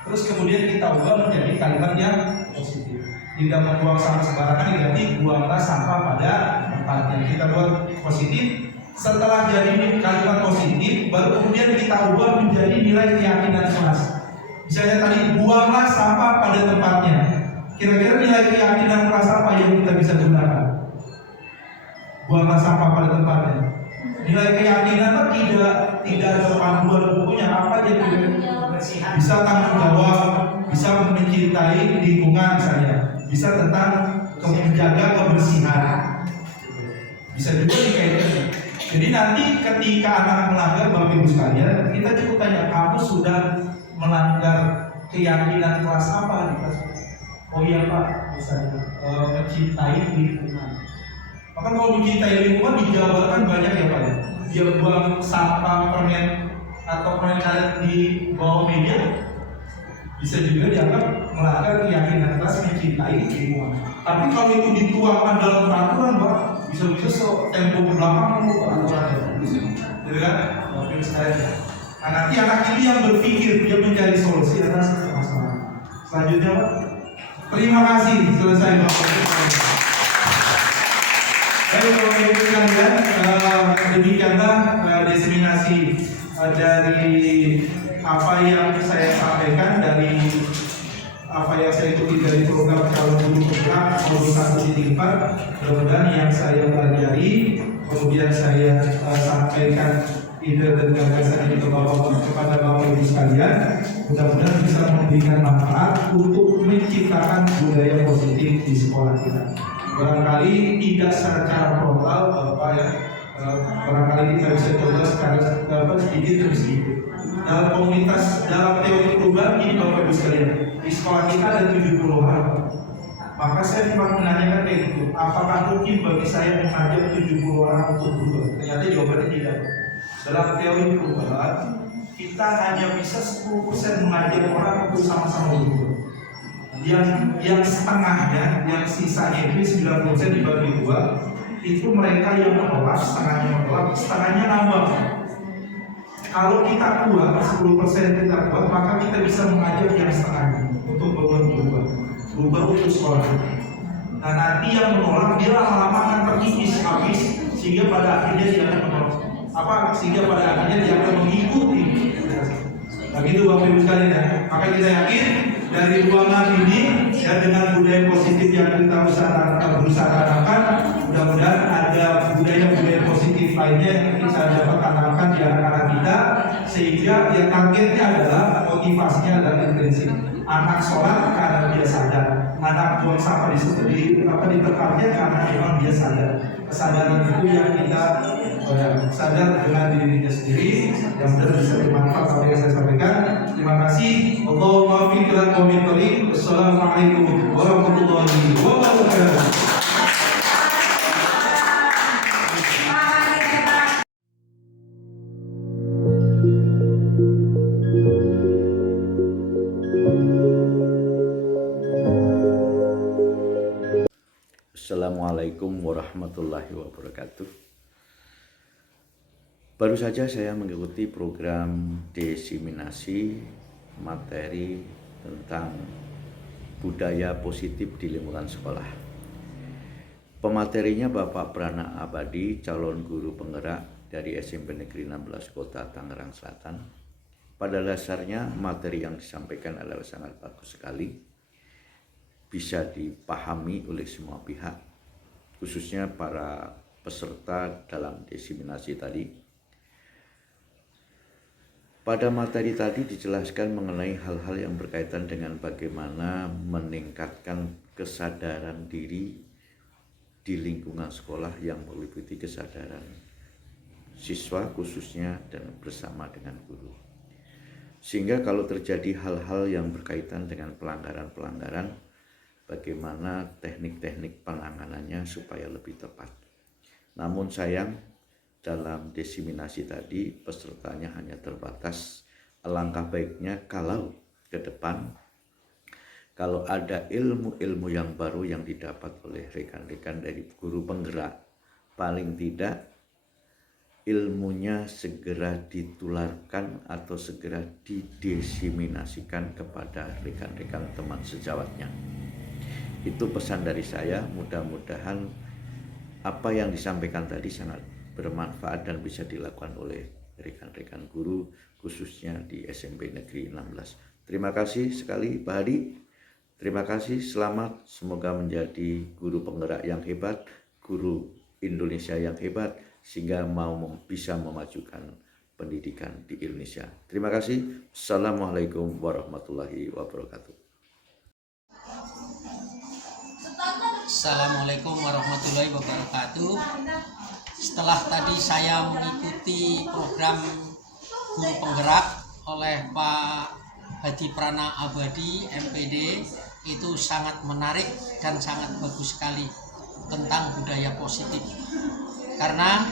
Terus kemudian kita ubah menjadi kalimat yang positif. Tidak membuang sampah sembarangan, negatif, buanglah sampah pada tempatnya. Kita buat positif. Setelah jadi kalimat positif, baru kemudian kita ubah menjadi nilai keyakinan kelas. Misalnya tadi buanglah sampah pada tempatnya. Kira-kira nilai keyakinan kelas apa yang kita bisa gunakan? Buanglah sampah pada tempatnya. Nilai keyakinan tidak ada panduan bukunya apa aja bisa tanggung jawab, bisa mencintai lingkungan misalnya, bisa tentang menjaga kebersihan, bisa juga dikaitkan. Jadi nanti ketika anak melanggar Bapak Ibu sekalian, kita cukup tanya kamu sudah melanggar keyakinan kelas apa di kelas? Oh iya Pak, misalnya mencintai lingkungan. Maka kalau mencintai lingkungan dijabarkan banyak ya Pak ya. Dia buang sampah permen atau permen karet di bawah meja, bisa juga dianggap melanggar keyakinan kelas mencintai lingkungan. Tapi kalau itu dituangkan dalam peraturan Pak, bisa-bisa tempo belakang peraturannya, gitu kan? Mungkin sekali. Nah nanti anak ini yang berpikir, dia mencari solusi atas masalah. Selanjutnya Pak. Terima kasih, selesai Bapak Ibu. Baik Bapak Ibu sekalian, demikianlah diseminasi dari apa yang saya sampaikan, dari apa yang saya ikuti dari program calon guru penggerak modul 1.4. Mudah-mudahan yang saya pelajari, kemudian saya sampaikan ide dan gagasan ini kepada Bapak Ibu sekalian, mudah-mudahan bisa memberikan manfaat untuk menciptakan budaya positif di sekolah kita. Barangkali tidak secara frontal, barangkali kita bisa coba secara sedikit demi sedikit. Dalam komunitas, dalam teori perubahan ini Bapak Ibu sekalian, di sekolah kita ada 70 orang. Maka saya cuma menanyakan kayak gitu, apakah mungkin bagi saya mengajak 70 orang untuk berubah? Ternyata jawabannya tidak. Dalam teori perubahan, kita hanya bisa 10% mengajak orang untuk sama-sama berubah. Yang setengahnya, yang sisanya itu 90% dibagi dua, itu mereka yang menolak, setengahnya menolak, setengahnya nambah. Kalau kita kuat, 10% kita kuat, maka kita bisa mengajak yang setengahnya untuk berubah untuk sekolah. Nah nanti yang menolak dia lama-lama akan terkikis habis, sehingga pada akhirnya dia akan menolak. Sehingga pada akhirnya dia akan mengikuti. Nah gitu Bapak Ibu sekalian ya. Maka kita yakin dari ruangan ini dan dengan budaya positif yang kita berusaha tanamkan, mudah-mudahan ada budaya-budaya positif lainnya yang kita dapat tanamkan di anak-anak kita, sehingga yang targetnya adalah motivasinya adalah intensif. Anak sholat karena dia sadar, anak buang sampah di tempatnya karena memang dia sadar. Kesadaran itu yang kita sadar dengan dirinya sendiri, yang benar bisa bermanfaat seperti yang saya sampaikan. Terima kasih. Allahumma fiqlan wa mintorik. Wassalamualaikum warahmatullahi wabarakatuh. Assalamualaikum warahmatullahi wabarakatuh. Baru saja saya mengikuti program diseminasi materi tentang budaya positif di lingkungan sekolah. Pematerinya Bapak Prana Abadi, calon guru penggerak dari SMP Negeri 16 Kota Tangerang Selatan. Pada dasarnya materi yang disampaikan adalah sangat bagus sekali, bisa dipahami oleh semua pihak, khususnya para peserta dalam diseminasi tadi. Pada materi tadi dijelaskan mengenai hal-hal yang berkaitan dengan bagaimana meningkatkan kesadaran diri di lingkungan sekolah yang meliputi kesadaran siswa khususnya dan bersama dengan guru. Sehingga kalau terjadi hal-hal yang berkaitan dengan pelanggaran-pelanggaran, bagaimana teknik-teknik penanganannya supaya lebih tepat. Namun sayang, dalam diseminasi tadi pesertanya hanya terbatas. Alangkah baiknya kalau ke depan, kalau ada ilmu-ilmu yang baru yang didapat oleh rekan-rekan dari guru penggerak, paling tidak ilmunya segera ditularkan atau segera didiseminasikan kepada rekan-rekan teman sejawatnya. Itu pesan dari saya. Mudah-mudahan apa yang disampaikan tadi sangat bermanfaat dan bisa dilakukan oleh rekan-rekan guru khususnya di SMP Negeri 16. Terima kasih sekali Pak Hadi. Terima kasih, selamat. Semoga menjadi guru penggerak yang hebat, guru Indonesia yang hebat, sehingga bisa memajukan pendidikan di Indonesia. Terima kasih. Assalamualaikum warahmatullahi wabarakatuh. Assalamualaikum warahmatullahi wabarakatuh. Setelah tadi saya mengikuti program guru penggerak oleh Pak Hadi Prana Abadi MPD, itu sangat menarik dan sangat bagus sekali tentang budaya positif. Karena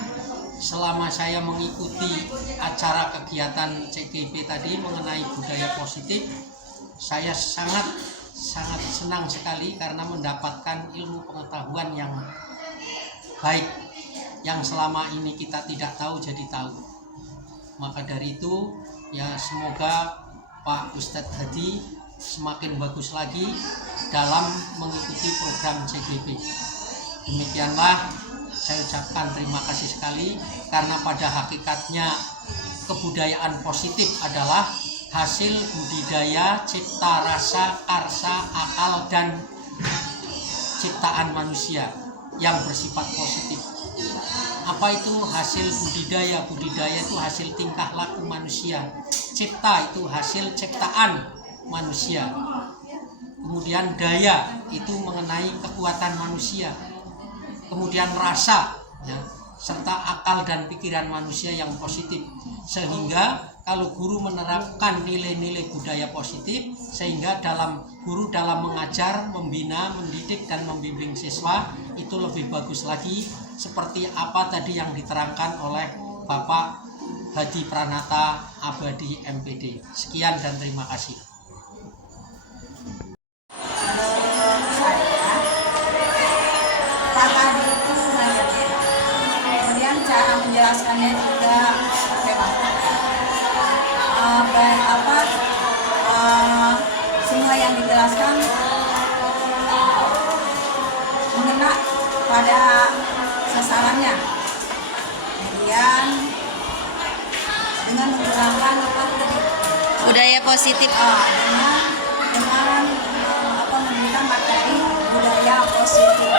selama saya mengikuti acara kegiatan CGP tadi mengenai budaya positif, saya sangat senang sekali karena mendapatkan ilmu pengetahuan yang baik, yang selama ini kita tidak tahu jadi tahu. Maka dari itu ya semoga Pak Ustadz Hadi semakin bagus lagi dalam mengikuti program CGP. Demikianlah saya ucapkan terima kasih sekali, karena pada hakikatnya kebudayaan positif adalah hasil budidaya, cipta rasa, karsa, akal, dan ciptaan manusia yang bersifat positif. Apa itu hasil budidaya? Budidaya itu hasil tingkah laku manusia. Cipta itu hasil ciptaan manusia. Kemudian daya itu mengenai kekuatan manusia. Kemudian rasa, ya, serta akal dan pikiran manusia yang positif. Sehingga kalau guru menerapkan nilai-nilai budaya positif, sehingga guru dalam mengajar, membina, mendidik, dan membimbing siswa itu lebih bagus lagi, seperti apa tadi yang diterangkan oleh Bapak Hadi Pranata Abadi MPD. Sekian dan terima kasih. Pak Hadi itu ngajarin, kemudian cara menjelaskannya juga hebat. Semua yang dijelaskan mengena pada sasarannya. Kemudian dengan menggunakan budaya positif, dengan memberikan materi budaya positif.